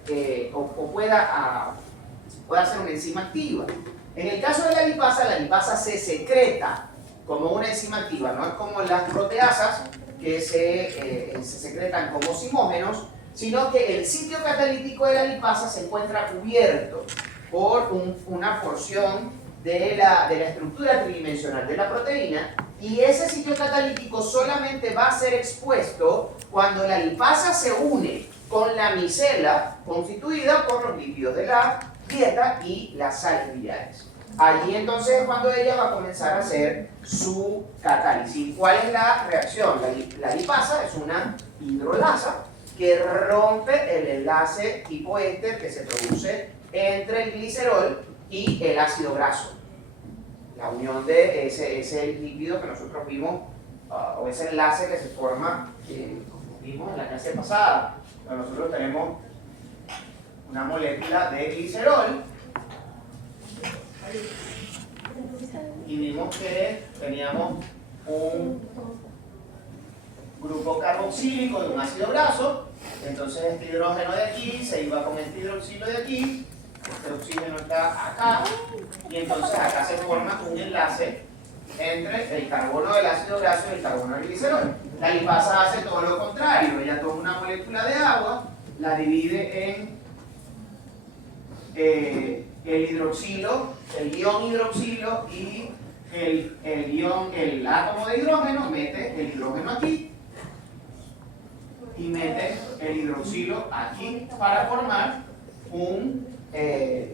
pueda ser una enzima activa. En el caso de la lipasa se secreta como una enzima activa, no es como las proteasas que se secretan como zimógenos, sino que el sitio catalítico de la lipasa se encuentra cubierto por una porción de la estructura tridimensional de la proteína, y ese sitio catalítico solamente va a ser expuesto cuando la lipasa se une con la micela constituida por los lípidos de la dieta y las sales biliares. Allí entonces es cuando ella va a comenzar a hacer su catálisis. ¿Cuál es la reacción? La lipasa es una hidrolasa que rompe el enlace tipo éster que se produce entre el glicerol y el ácido graso. La unión de ese lípido que nosotros vimos, o ese enlace que se forma, como vimos en la clase pasada. Nosotros tenemos una molécula de glicerol y vimos que teníamos un grupo carboxílico de un ácido graso. Entonces este hidrógeno de aquí se iba con este hidroxilo de aquí, este oxígeno está acá, y entonces acá se forma un enlace entre el carbono del ácido graso y el carbono del glicerol. La lipasa hace todo lo contrario, ella toma una molécula de agua, la divide en el hidroxilo, el ion hidroxilo y el átomo de hidrógeno, mete el hidrógeno aquí y mete el hidroxilo aquí para formar un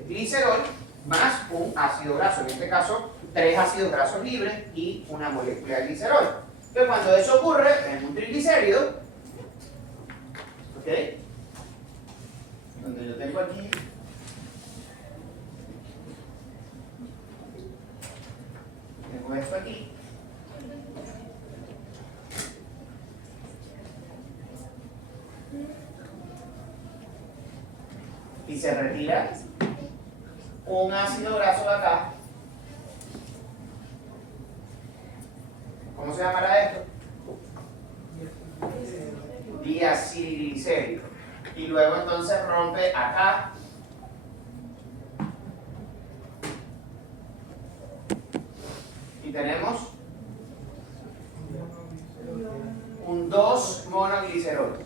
glicerol más un ácido graso, en este caso 3 ácidos grasos libres y una molécula de glicerol. Entonces cuando eso ocurre en un triglicérido, ¿okay?, donde yo tengo aquí tengo esto aquí. Y se retira un ácido graso de acá. ¿Cómo se llamará esto? Diacilglicérido. Y luego entonces rompe acá. Y tenemos un 2-monoglicerol.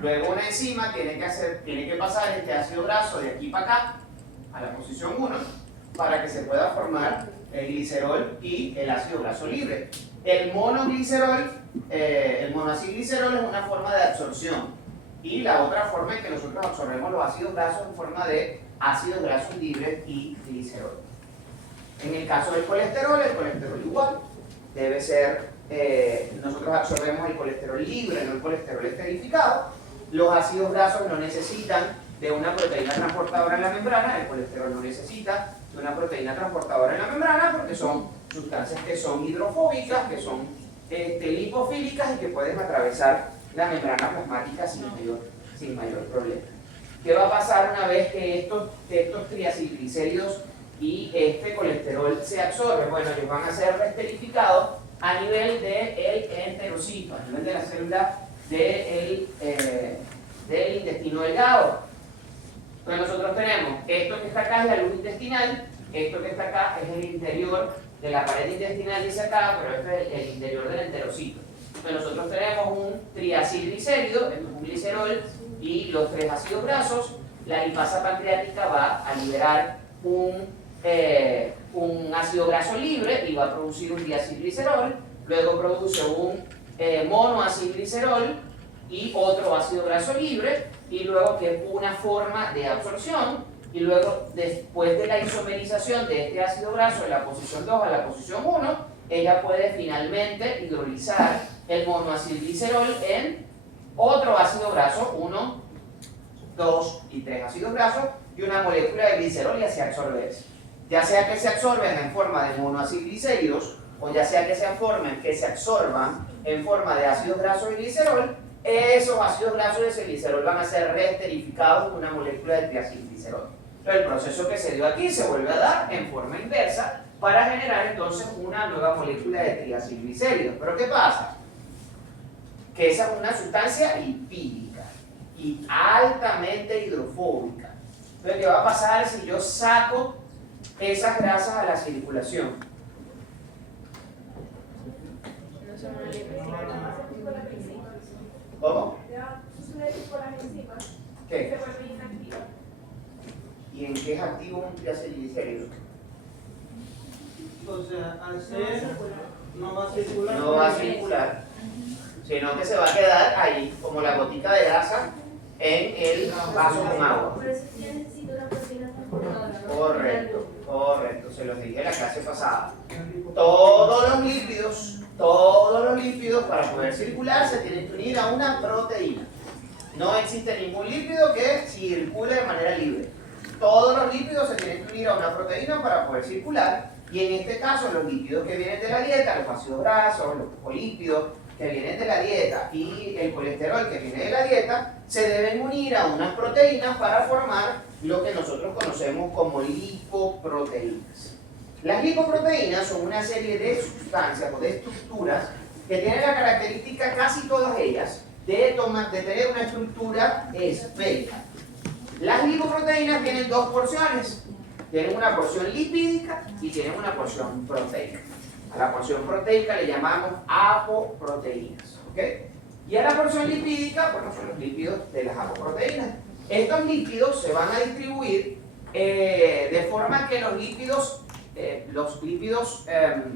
Luego una enzima tiene que pasar este ácido graso de aquí para acá, a la posición 1, para que se pueda formar el glicerol y el ácido graso libre. El monoglicerol, el monoacilglicerol es una forma de absorción. Y la otra forma en que nosotros absorbemos los ácidos grasos es en forma de ácidos grasos libres y glicerol. En el caso del colesterol, el colesterol igual. Debe ser, nosotros absorbemos el colesterol libre, no el colesterol esterificado. Los ácidos grasos no necesitan de una proteína transportadora en la membrana, el colesterol no necesita de una proteína transportadora en la membrana porque son sustancias que son hidrofóbicas, que son lipofílicas y que pueden atravesar la membrana plasmática sin mayor problema. ¿Qué va a pasar una vez que estos triacilglicéridos y este colesterol se absorben? Bueno, ellos van a ser reesterificados a nivel del enterocito, a nivel de la célula del intestino delgado. Entonces nosotros tenemos esto que está acá es la luz intestinal, esto que está acá es el interior de la pared intestinal, dice acá, pero este es el interior del enterocito. Entonces nosotros tenemos un triacilglicérido, esto es un glicerol, y los 3 ácidos grasos. La lipasa pancreática va a liberar un ácido graso libre y va a producir un diacilglicerol, luego produce un monoacilglicerol y otro ácido graso libre, y luego que es una forma de absorción, y luego después de la isomerización de este ácido graso de la posición 2 a la posición 1, ella puede finalmente hidrolizar el monoacilglicerol en otro ácido graso, 1, 2 y 3 ácidos grasos, y una molécula de glicerol y así absorberse. Ya sea que se absorben en forma de monoacilglicéridos o ya sea que se absorban en forma de ácidos grasos y glicerol, esos ácidos grasos de ese glicerol van a ser reesterificados con una molécula de triacilglicerol. Entonces el proceso que se dio aquí se vuelve a dar en forma inversa para generar entonces una nueva molécula de triacilglicéridos. ¿Pero qué pasa? Que esa es una sustancia lipídica y altamente hidrofóbica. Entonces, ¿qué va a pasar si yo saco esas grasas a la circulación? ¿Cómo? ¿Qué? ¿Y en qué es activo un triacilglicérido? O sea, al ser, no va a circular. No va a circular, sino que se va a quedar ahí, como la gotica de grasa en el vaso con agua. Por eso yo necesito una proteína transportadora. Correcto, se los dije en la clase pasada. Todos los lípidos para poder circular se tienen que unir a una proteína. No existe ningún lípido que circule de manera libre. Todos los lípidos se tienen que unir a una proteína para poder circular. Y en este caso, los lípidos que vienen de la dieta, los ácidos grasos, los fosfolípidos que vienen de la dieta y el colesterol que viene de la dieta, se deben unir a unas proteínas para formar lo que nosotros conocemos como lipoproteínas. Las lipoproteínas son una serie de sustancias o de estructuras que tienen la característica, casi todas ellas, de tener una estructura esférica. Las lipoproteínas tienen 2 porciones. Tienen una porción lipídica y tienen una porción proteica. A la porción proteica le llamamos apoproteínas. ¿Okay? Y a la porción lipídica, bueno, son los lípidos de las apoproteínas. Estos lípidos se van a distribuir de forma que los lípidos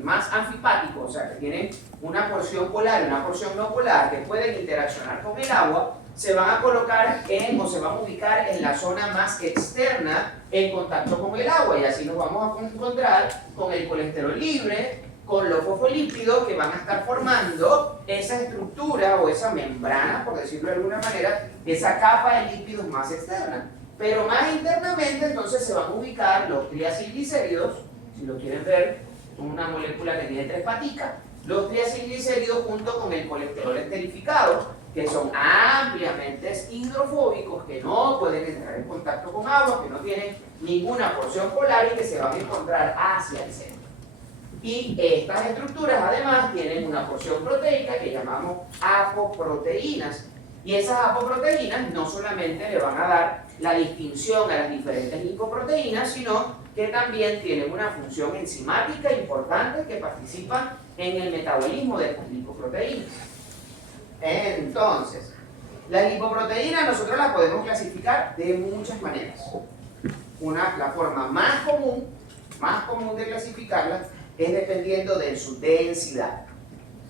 más anfipáticos, o sea, que tienen una porción polar y una porción no polar, que pueden interaccionar con el agua, se van a colocar o se van a ubicar en la zona más externa en contacto con el agua, y así nos vamos a encontrar con el colesterol libre, con los fosfolípidos que van a estar formando esa estructura o esa membrana, por decirlo de alguna manera, esa capa de lípidos más externa. Pero más internamente entonces se van a ubicar los triacilglicéridos, si lo quieren ver, una molécula que tiene 3 paticas, los triacilglicéridos junto con el colesterol esterificado, que son ampliamente hidrofóbicos, que no pueden entrar en contacto con agua, que no tienen ninguna porción polar y que se van a encontrar hacia el centro. Y estas estructuras además tienen una porción proteica que llamamos apoproteínas. Y esas apoproteínas no solamente le van a dar la distinción a las diferentes lipoproteínas, sino que también tienen una función enzimática importante que participa en el metabolismo de estas lipoproteínas. Entonces, las lipoproteínas nosotros las podemos clasificar de muchas maneras. La forma más común de clasificarlas es dependiendo de su densidad.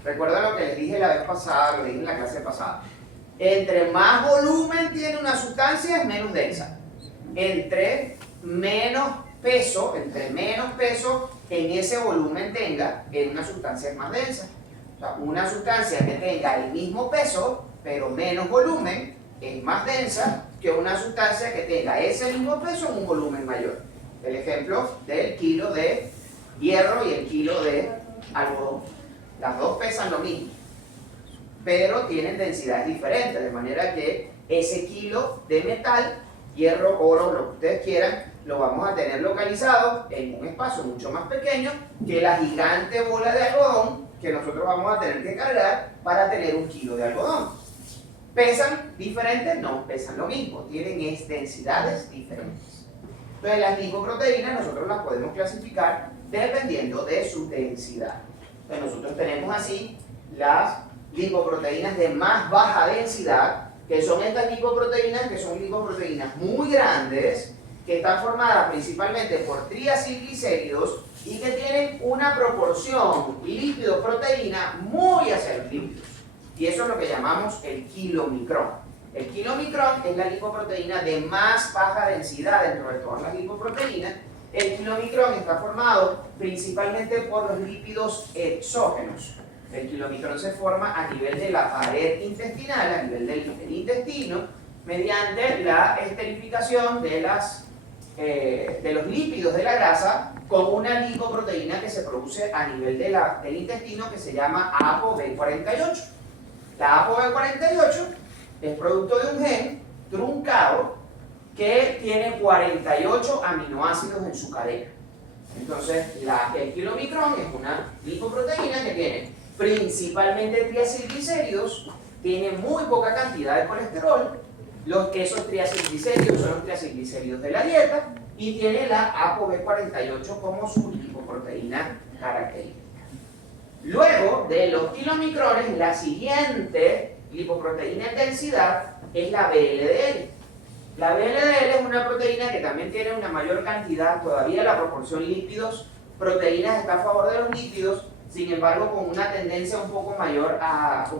Recuerda lo que les dije la vez pasada, lo dije en la clase pasada. Entre más volumen tiene una sustancia, es menos densa. Entre menos peso en ese volumen tenga, en una sustancia es más densa. O sea, una sustancia que tenga el mismo peso, pero menos volumen, es más densa que una sustancia que tenga ese mismo peso en un volumen mayor. El ejemplo del kilo de hierro y el kilo de algodón. Las dos pesan lo mismo, pero tienen densidades diferentes, de manera que ese kilo de metal, hierro, oro, lo que ustedes quieran, lo vamos a tener localizado en un espacio mucho más pequeño que la gigante bola de algodón que nosotros vamos a tener que cargar para tener un kilo de algodón. ¿Pesan diferentes? No, pesan lo mismo, tienen densidades diferentes. Entonces las lipoproteínas nosotros las podemos clasificar dependiendo de su densidad. Entonces nosotros tenemos así las lipoproteínas de más baja densidad, que son estas lipoproteínas, que son lipoproteínas muy grandes, que están formadas principalmente por triacilglicéridos y que tienen una proporción lípido-proteína muy hacia los lípidos. Y eso es lo que llamamos el kilomicrón. El kilomicrón es la lipoproteína de más baja densidad dentro de todas las lipoproteínas. El kilomicrón está formado principalmente por los lípidos exógenos. El kilomicrón se forma a nivel de la pared intestinal, a nivel del intestino, mediante la esterificación de los lípidos de la grasa con una lipoproteína que se produce a nivel del intestino que se llama ApoB48. La ApoB48 es producto de un gen truncado que tiene 48 aminoácidos en su cadena. Entonces, el kilomicrón es una lipoproteína que tiene principalmente triacilglicéridos, tiene muy poca cantidad de colesterol, esos triacilglicéridos son los triacilglicéridos de la dieta, y tiene la ApoB48 como su lipoproteína característica. Luego de los kilomicrones, la siguiente lipoproteína en densidad es la VLDL. La VLDL es una proteína que también tiene una mayor cantidad, todavía la proporción lípidos, proteínas está a favor de los lípidos, sin embargo con una tendencia un poco mayor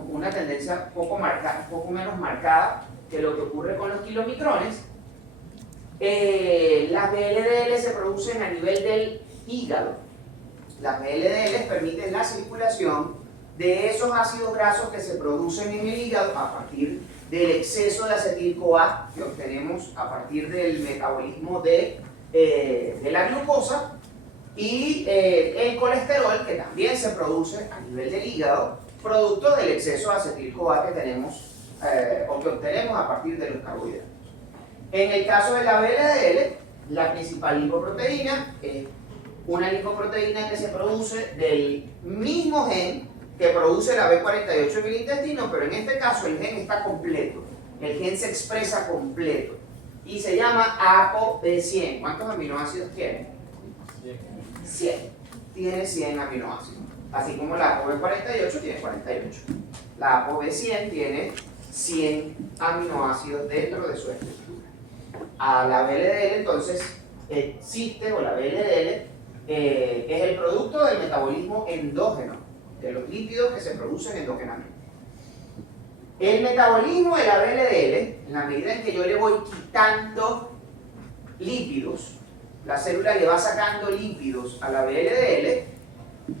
una tendencia un poco menos marcada que lo que ocurre con los kilomicrones. Las VLDL se producen a nivel del hígado. Las VLDL permiten la circulación de esos ácidos grasos que se producen en el hígado a partir del exceso de acetil-CoA que obtenemos a partir del metabolismo de la glucosa, y el colesterol que también se produce a nivel del hígado producto del exceso de acetil-CoA que tenemos o que obtenemos a partir de los carbohidratos. En el caso de la VLDL, la principal lipoproteína es una lipoproteína que se produce del mismo gen que produce la B48 en el intestino, pero en este caso el gen está completo, el gen se expresa completo y se llama ApoB100. ¿Cuántos aminoácidos tiene? 100. Tiene 100 aminoácidos, así como la ApoB48 tiene 48. La ApoB100 tiene 100 aminoácidos dentro de su estructura. A la VLDL entonces existe, o la VLDL es el producto del metabolismo endógeno, de los lípidos que se producen endógenamente. El metabolismo de la VLDL, en la medida en que yo le voy quitando lípidos, la célula le va sacando lípidos a la VLDL,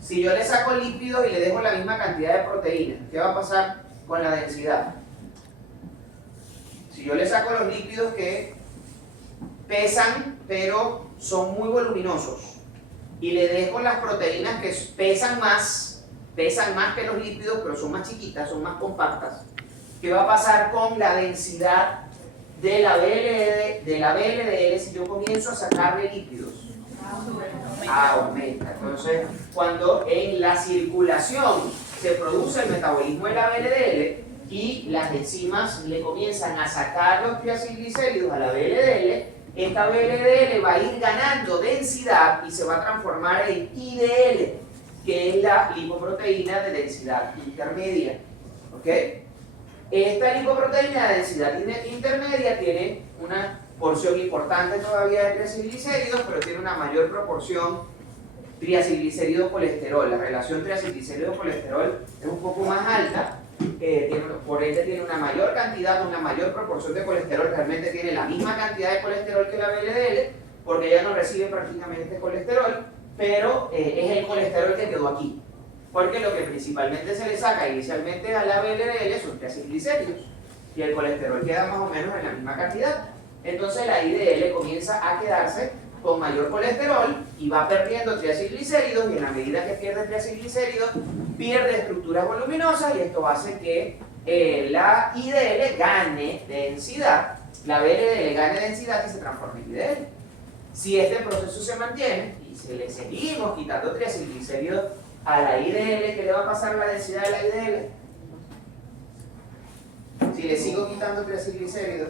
Si yo le saco lípidos y le dejo la misma cantidad de proteínas, ¿qué va a pasar con la densidad? Si yo le saco los lípidos que pesan pero son muy voluminosos y le dejo las proteínas que pesan más que los lípidos pero son más chiquitas, son más compactas, ¿qué va a pasar con la densidad de la BLDL si yo comienzo a sacarle lípidos? Aumenta. Entonces, cuando en la circulación se produce el metabolismo de la BLDL y las enzimas le comienzan a sacar los triacilglicéridos a la BLDL, esta BLDL va a ir ganando densidad y se va a transformar en IDL, que es la lipoproteína de densidad intermedia. ¿Ok? Esta lipoproteína de densidad intermedia tiene una porción importante todavía de triacilglicéridos, pero tiene una mayor proporción triacilglicérido-colesterol. La relación triacilglicérido-colesterol es un poco más alta, por ende tiene una mayor cantidad, una mayor proporción de colesterol, realmente tiene la misma cantidad de colesterol que la BLDL, porque ella no recibe prácticamente colesterol, pero es el colesterol que quedó aquí. Porque lo que principalmente se le saca inicialmente a la BLDL son triacilglicéridos, y el colesterol queda más o menos en la misma cantidad. Entonces la IDL comienza a quedarse con mayor colesterol y va perdiendo triacilglicéridos, y en la medida que pierde triacilglicéridos pierde estructuras voluminosas, y esto hace que la IDL gane densidad, la BLDL gane densidad y se transforme en IDL. Si este proceso se mantiene y se le seguimos quitando triacilglicéridos a la IDL, ¿qué le va a pasar a la densidad de la IDL? Si le sigo quitando triacilglicéridos,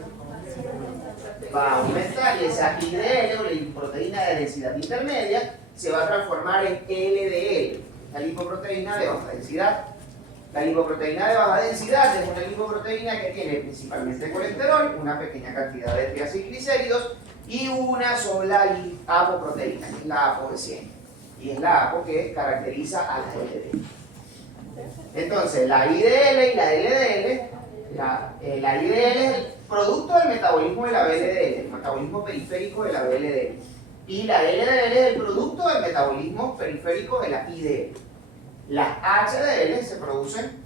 va a aumentar, y esa IDL o la lipoproteína de densidad intermedia se va a transformar en LDL, la lipoproteína de baja densidad. La lipoproteína de baja densidad es una lipoproteína que tiene principalmente colesterol, una pequeña cantidad de triacilglicéridos y una sola apoproteína, que es la APO de 100. Y es la APO que caracteriza a la LDL. Entonces, la IDL y la LDL, la IDL es el producto del metabolismo de la BLDL, el metabolismo periférico de la BLDL. Y la LDL es el producto del metabolismo periférico de la IDL. Las HDL se producen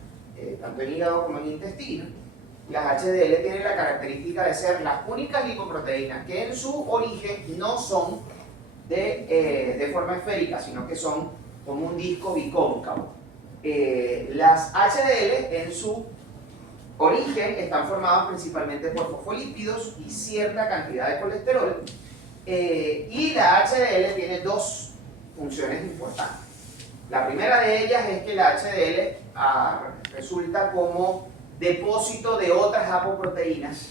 tanto en hígado como en intestino. Las HDL tienen la característica de ser las únicas lipoproteínas que en su origen no son de forma esférica, sino que son como un disco bicóncavo. Las HDL en su origen están formadas principalmente por fosfolípidos y cierta cantidad de colesterol, y la HDL tiene dos funciones importantes. La primera de ellas es que la HDL resulta como depósito de otras apoproteínas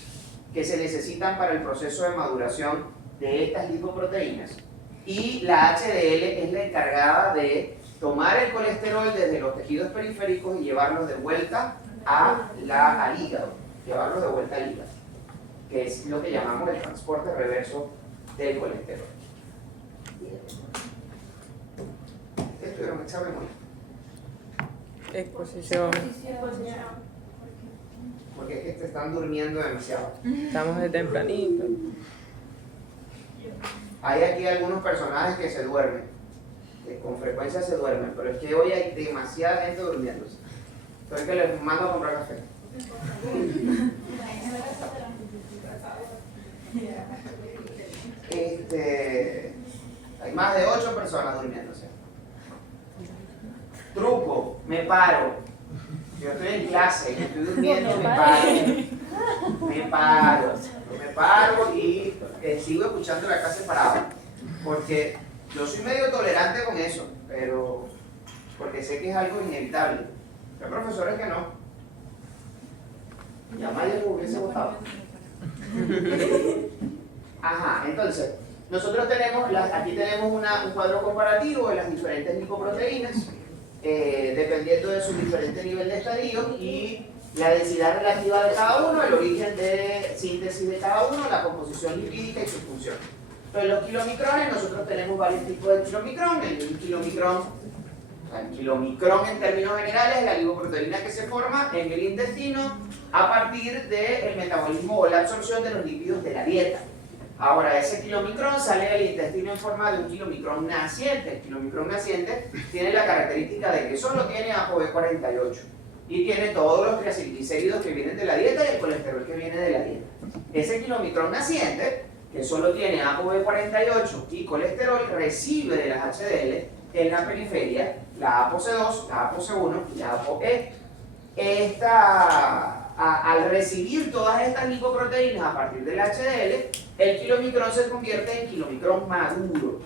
que se necesitan para el proceso de maduración de estas lipoproteínas, y la HDL es la encargada de tomar el colesterol desde los tejidos periféricos y llevarlos de vuelta al hígado, que es lo que llamamos el transporte reverso del colesterol. Estuvieron en examen hoy. Exposición. Porque es que te están durmiendo demasiado. Estamos de tempranito. Hay aquí algunos personajes que se duermen, que con frecuencia se duermen, pero es que hoy hay demasiada gente durmiéndose. Entonces que les mando a comprar café. Hay más de 8 personas durmiéndose. Truco, me paro. Yo estoy en clase, yo estoy durmiendo, me paro y sigo escuchando la clase parada. Porque yo soy medio tolerante con eso, pero porque sé que es algo inevitable. Hay profesores que no. Ya nadie lo hubiese votado. Ajá, entonces, nosotros tenemos, aquí tenemos un cuadro comparativo de las diferentes lipoproteínas, dependiendo de su diferente nivel de estadio y la densidad relativa de cada uno, el origen de síntesis de cada uno, la composición lipídica y su función. Entonces, los kilomicrones, nosotros tenemos varios tipos de kilomicrón. El kilomicrón en términos generales es la lipoproteína que se forma en el intestino a partir del metabolismo o la absorción de los lípidos de la dieta. Ahora, ese kilomicrón sale del intestino en forma de un kilomicrón naciente. El kilomicrón naciente tiene la característica de que solo tiene ApoB48 y tiene todos los triacilglicéridos que vienen de la dieta y el colesterol que viene de la dieta. Ese kilomicrón naciente, que solo tiene ApoB48 y colesterol, recibe de las HDL en la periferia la ApoC2, la ApoC1 y la ApoE. Al recibir todas estas lipoproteínas a partir del HDL, el kilomicrón se convierte en kilomicrón maduro.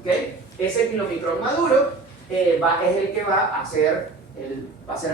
¿Okay? Ese kilomicrón maduro es el que va a ser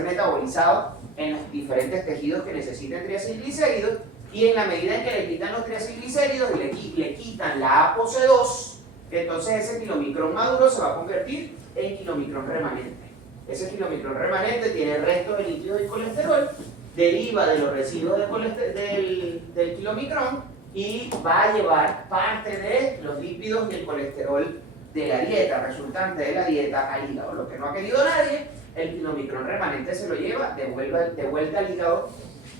metabolizado en los diferentes tejidos que necesitan triacilglicéridos, y en la medida en que le quitan los triacilglicéridos y le quitan la ApoC2, entonces ese kilomicrón maduro se va a convertir en kilomicrón remanente. Ese kilomicrón remanente tiene restos de lípidos y colesterol, deriva de los residuos del kilomicrón y va a llevar parte de los lípidos y el colesterol de la dieta, resultante de la dieta, al hígado. Lo que no ha querido nadie, el kilomicrón remanente se lo lleva de vuelta al hígado,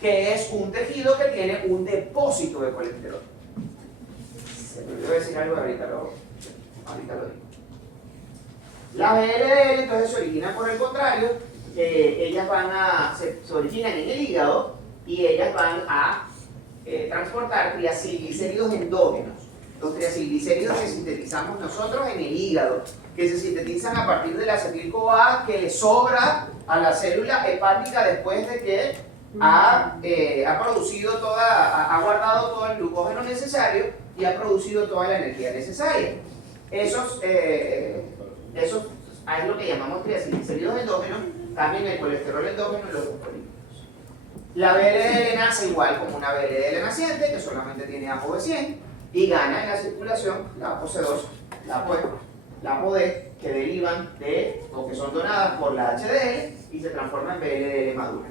que es un tejido que tiene un depósito de colesterol. Se me olvidó decir algo, ahorita lo digo. Las VLDL entonces se originan por el contrario, ellas se originan en el hígado y ellas van a transportar triacilglicéridos endógenos. Los triacilglicéridos que sintetizamos nosotros en el hígado, que se sintetizan a partir del acetil-CoA que le sobra a la célula hepática después de que ha guardado todo el glucógeno necesario y ha producido toda la energía necesaria. Esos es lo que llamamos triacilglicéridos endógenos, también el colesterol endógeno y los fosfolípidos. La VLDL nace igual como una VLDL naciente, que solamente tiene ApoB100, y gana en la circulación la ApoC2, la ApoE, la ApoD, que derivan de, o que son donadas por la HDL y se transforman en VLDL madura.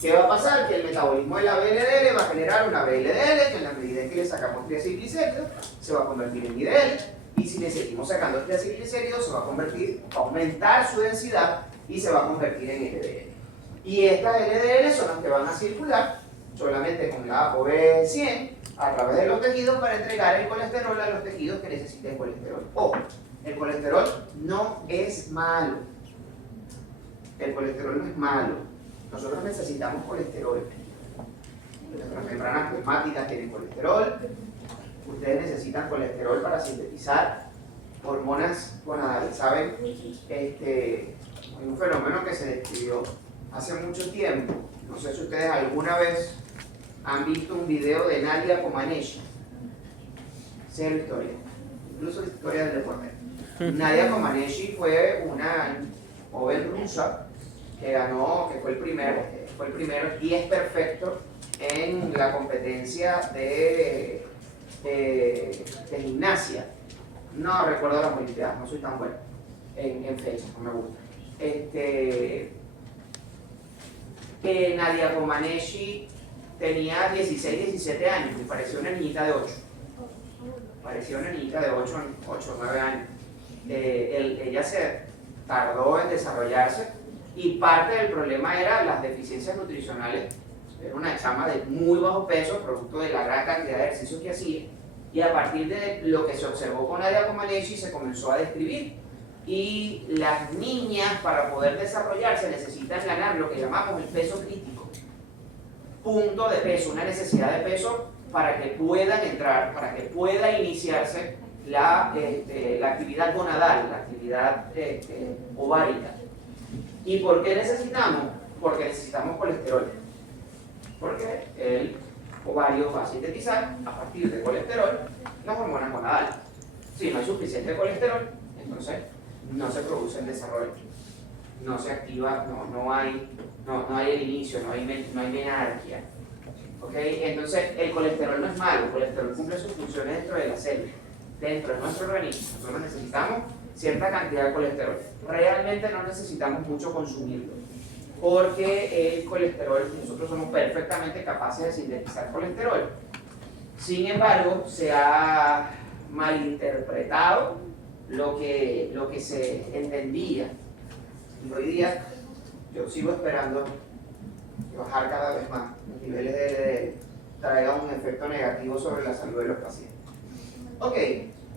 ¿Qué va a pasar? Que el metabolismo de la VLDL va a generar una VLDL que en la medida en que le sacamos triacilglicéridos se va a convertir en IDL, y si le seguimos sacando triacilglicéridos se va a aumentar su densidad y se va a convertir en LDL. Y estas LDL son las que van a circular solamente con la ApoB100 a través de los tejidos para entregar el colesterol a los tejidos que necesiten colesterol. Ojo, el colesterol no es malo. El colesterol no es malo. Nosotros necesitamos colesterol. Nuestras membranas plasmáticas tienen colesterol. Ustedes necesitan colesterol para sintetizar hormonas gonadales. ¿Saben? Hay un fenómeno que se describió hace mucho tiempo. No sé si ustedes alguna vez han visto un video de Nadia Comaneci. Cero historia. Incluso historia del deporte. Nadia Comaneci fue una joven rusa que fue el primer 10 perfecto en la competencia de gimnasia. No recuerdo las olimpiadas, no soy tan bueno en fechas, no me gusta. Nadia Comaneci tenía 16, 17 años y parecía una niñita de 8. Parecía una niñita de 8 o 9 años. Ella se tardó en desarrollarse y parte del problema era las deficiencias nutricionales. Era una chama de muy bajo peso, producto de la gran cantidad de ejercicios que hacía, y a partir de lo que se observó con Nadia Comaneci se comenzó a describir. Y las niñas, para poder desarrollarse, necesitan ganar lo que llamamos el peso crítico. Punto de peso, una necesidad de peso para que puedan entrar, para que pueda iniciarse la actividad gonadal, la actividad ovárica. ¿Y por qué necesitamos? Porque necesitamos colesterol. Porque el ovario va a sintetizar a partir de colesterol las hormonas gonadales. Si no hay suficiente colesterol, entonces no se produce el desarrollo, no se activa, no hay el inicio, no hay menarquia. ¿Okay? Entonces el colesterol no es malo, el colesterol cumple sus funciones dentro de la célula, dentro de nuestro organismo. Nosotros necesitamos cierta cantidad de colesterol. Realmente no necesitamos mucho consumirlo, porque el colesterol, nosotros somos perfectamente capaces de sintetizar colesterol. Sin embargo, se ha malinterpretado lo que se entendía. Y hoy día yo sigo esperando que bajar cada vez más los niveles de LDL traiga un efecto negativo sobre la salud de los pacientes. Ok,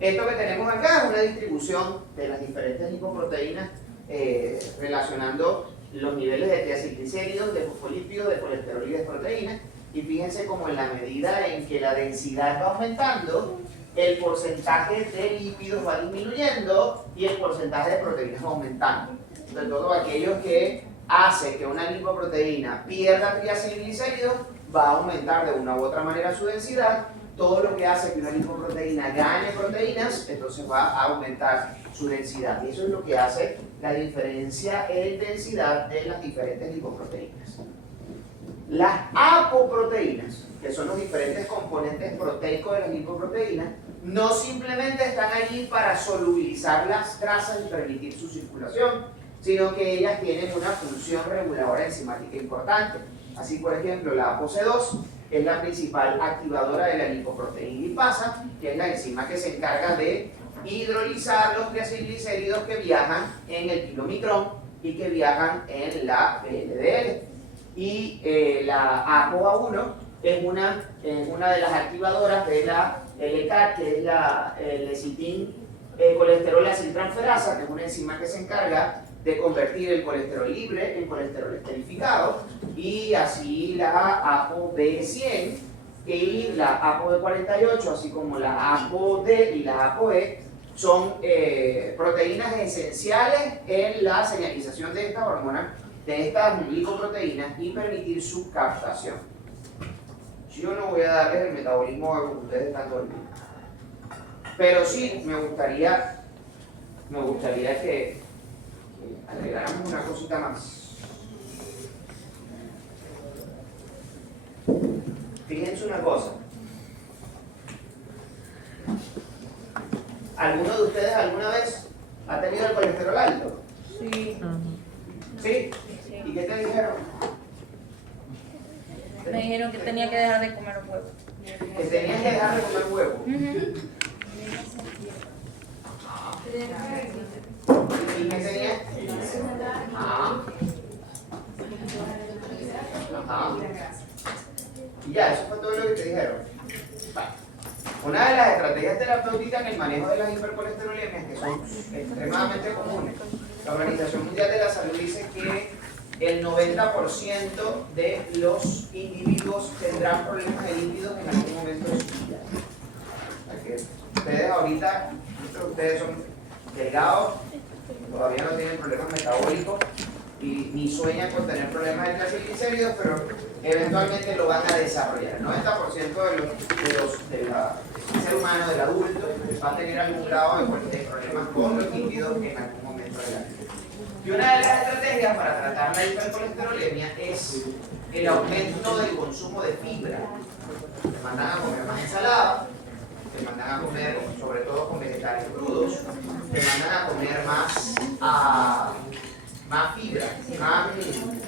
esto que tenemos acá es una distribución de las diferentes lipoproteínas relacionando los niveles de triacilglicéridos, de fosfolípidos, de colesterol y de proteínas. Y fíjense como en la medida en que la densidad va aumentando, el porcentaje de lípidos va disminuyendo y el porcentaje de proteínas va aumentando. Entonces, todo aquello que hace que una lipoproteína pierda triacilglicéridos va a aumentar de una u otra manera su densidad. Todo lo que hace que una lipoproteína gane proteínas, entonces va a aumentar su densidad. Y eso es lo que hace la diferencia en densidad de las diferentes lipoproteínas. Las apoproteínas, que son los diferentes componentes proteicos de las lipoproteínas, no simplemente están allí para solubilizar las grasas y permitir su circulación, sino que ellas tienen una función reguladora enzimática importante. Así, por ejemplo, la ApoC2 es la principal activadora de la lipoproteína lipasa, que es la enzima que se encarga de hidrolizar los triacilglicéridos que viajan en el kilomicrón y que viajan en la VLDL. Y la ApoA1 es una de las activadoras de la LCAT, que es la lecitin colesterol aciltransferasa, que es una enzima que se encarga de convertir el colesterol libre en colesterol esterificado, y así la ApoB100 y la ApoB48, así como la ApoD y la ApoE, son proteínas esenciales en la señalización de esta hormona, de estas lipoproteínas, y permitir su captación. Yo no voy a darles el metabolismo que ustedes están dormidos, pero sí me gustaría que agregáramos una cosita más. Fíjense una cosa. ¿Alguno de ustedes alguna vez ha tenido el colesterol alto? Sí. ¿Sí? ¿Y qué te dijeron? Me dijeron que tenía que dejar de comer huevo. Que tenías que dejar de comer huevo. ¿Y qué tenías? Ajá. Ajá. Y ya, eso fue todo lo que te dijeron. Vale. Una de las estrategias terapéuticas en el manejo de las hipercolesterolemias, que son extremadamente comunes, la Organización Mundial de la Salud dice que el 90% de los individuos tendrán problemas de lípidos en algún momento de su vida. Ustedes ahorita, muchos de ustedes son delgados, todavía no tienen problemas metabólicos y ni sueñan con tener problemas de triglicéridos, pero eventualmente lo van a desarrollar. El 90% del ser humano, del adulto, va a tener algún grado de problemas con los lípidos en algún momento de la vida. Y una de las estrategias para tratar la hipercolesterolemia es el aumento del consumo de fibra. Te mandan a comer más ensalada, te mandan a comer sobre todo con vegetales crudos, te mandan a comer más fibra, más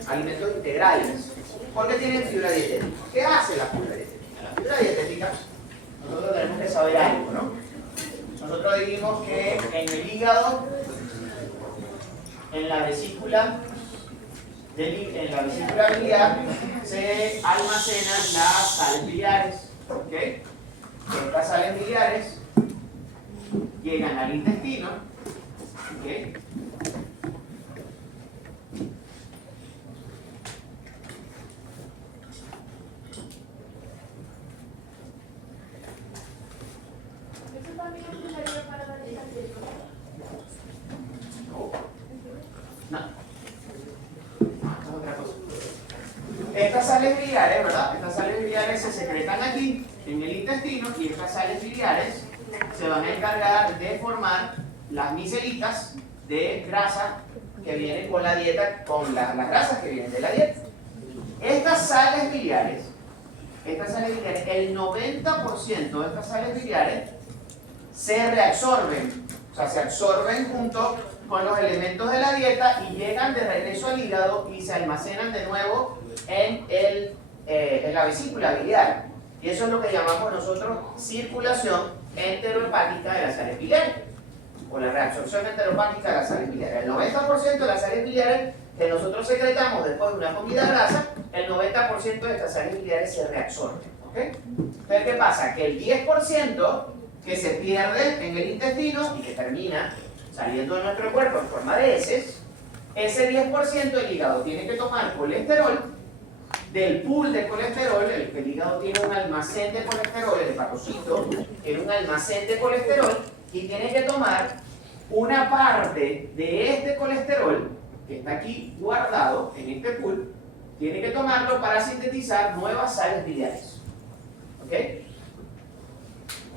alimentos integrales, porque tienen fibra dietética. ¿Qué hace la fibra dietética? La fibra dietética, nosotros tenemos que saber algo, ¿no? Nosotros dijimos que en el hígado, en la vesícula biliar, se almacenan las sales biliares, ¿okay? Estas sales biliares llegan al intestino, ¿okay? Estas sales biliares, ¿verdad? Estas sales biliares se secretan aquí, en el intestino, y estas sales biliares se van a encargar de formar las micelitas de grasa que vienen con la dieta, con las grasas que vienen de la dieta. Estas sales biliares, el 90% de estas sales biliares se reabsorben, o sea, se absorben junto con los elementos de la dieta y llegan de regreso al hígado y se almacenan de nuevo en la vesícula biliar. Y eso es lo que llamamos nosotros circulación enterohepática de las sales biliares, o la reabsorción enterohepática de las sales biliares. El 90% de las sales biliares que nosotros secretamos después de una comida grasa, el 90% de estas sales biliares se reabsorben. ¿Okay? Entonces, ¿qué pasa? Que el 10% que se pierde en el intestino y que termina saliendo de nuestro cuerpo en forma de heces, ese 10% el hígado tiene que tomar colesterol. Del pool de colesterol, el hígado tiene un almacén de colesterol, el hepatocito tiene un almacén de colesterol y tiene que tomar una parte de este colesterol que está aquí guardado en este pool, tiene que tomarlo para sintetizar nuevas sales biliares. ¿Ok?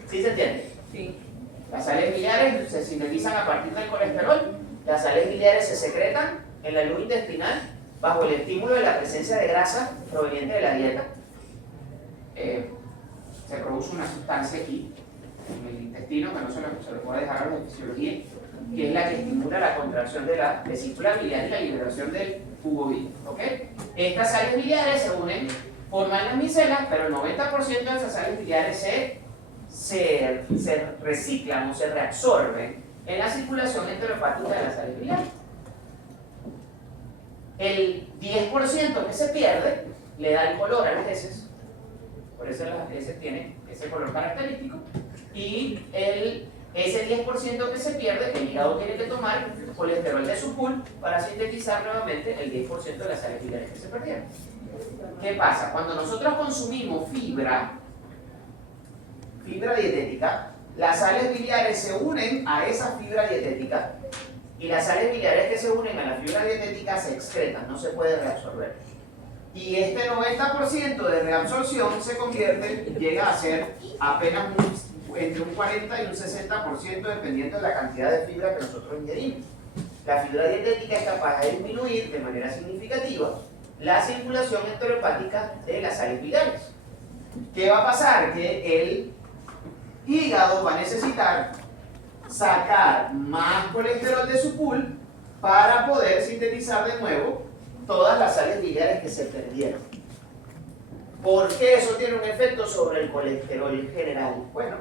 ¿Sí se entiende? Sí. Las sales biliares se sintetizan a partir del colesterol, las sales biliares se secretan en la luz intestinal bajo el estímulo de la presencia de grasa proveniente de la dieta. Se produce una sustancia aquí, en el intestino, que no se lo puedo dejar a los de fisiología, que es la que estimula la contracción de la vesícula biliar y la liberación del jugo biliar. ¿Okay? Estas sales biliares se unen, forman las micelas, pero el 90% de esas sales biliares se reciclan o se reabsorben en la circulación enterohepática de las sales biliares. El 10% que se pierde le da el color a las heces, por eso las heces tienen ese color característico, y ese 10% que se pierde, el hígado tiene que tomar colesterol de su pool para sintetizar nuevamente el 10% de las sales biliares que se perdieron. ¿Qué pasa? Cuando nosotros consumimos fibra dietética, las sales biliares se unen a esa fibra dietética y las sales biliares que se unen a la fibra dietética se excretan, no se puede reabsorber. Y este 90% de reabsorción llega a ser apenas entre un 40 y un 60% dependiendo de la cantidad de fibra que nosotros ingerimos. La fibra dietética es capaz de disminuir de manera significativa la circulación enterohepática de las sales biliares. ¿Qué va a pasar? Que el hígado va a necesitar sacar más colesterol de su pool para poder sintetizar de nuevo todas las sales biliares que se perdieron. ¿Por qué eso tiene un efecto sobre el colesterol general? Bueno,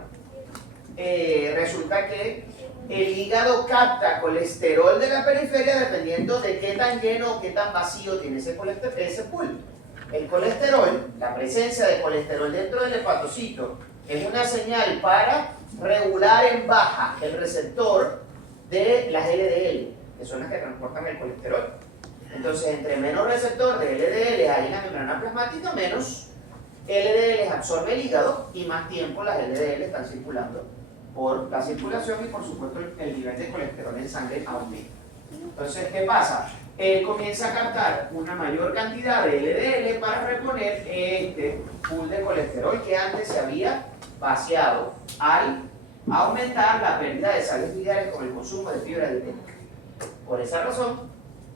resulta que el hígado capta colesterol de la periferia dependiendo de qué tan lleno o qué tan vacío tiene ese pool. El colesterol, la presencia de colesterol dentro del hepatocito, es una señal para regular en baja el receptor de las LDL, que son las que transportan el colesterol. Entonces, entre menos receptor de LDL hay en la membrana plasmática, menos LDL absorbe el hígado y más tiempo las LDL están circulando por la circulación y por supuesto el nivel de colesterol en sangre aumenta. Entonces, ¿qué pasa? Él comienza a captar una mayor cantidad de LDL para reponer este pool de colesterol que antes se había vaciado al aumentar la pérdida de sales biliares con el consumo de fibra dietética. Por esa razón,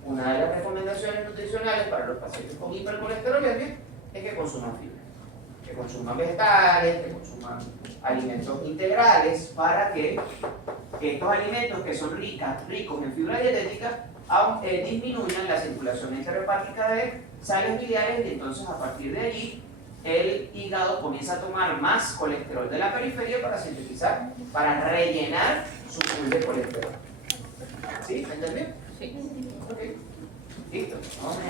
una de las recomendaciones nutricionales para los pacientes con hipercolesterolemia es que consuman fibra, que consuman vegetales, que consuman alimentos integrales para que estos alimentos que son ricos en fibra dietética disminuyan la circulación enterohepática de sales biliares y entonces a partir de allí el hígado comienza a tomar más colesterol de la periferia para sintetizar, para rellenar su pool de colesterol. ¿Sí? ¿Me entendió? Sí. Ok. Listo. Vamos a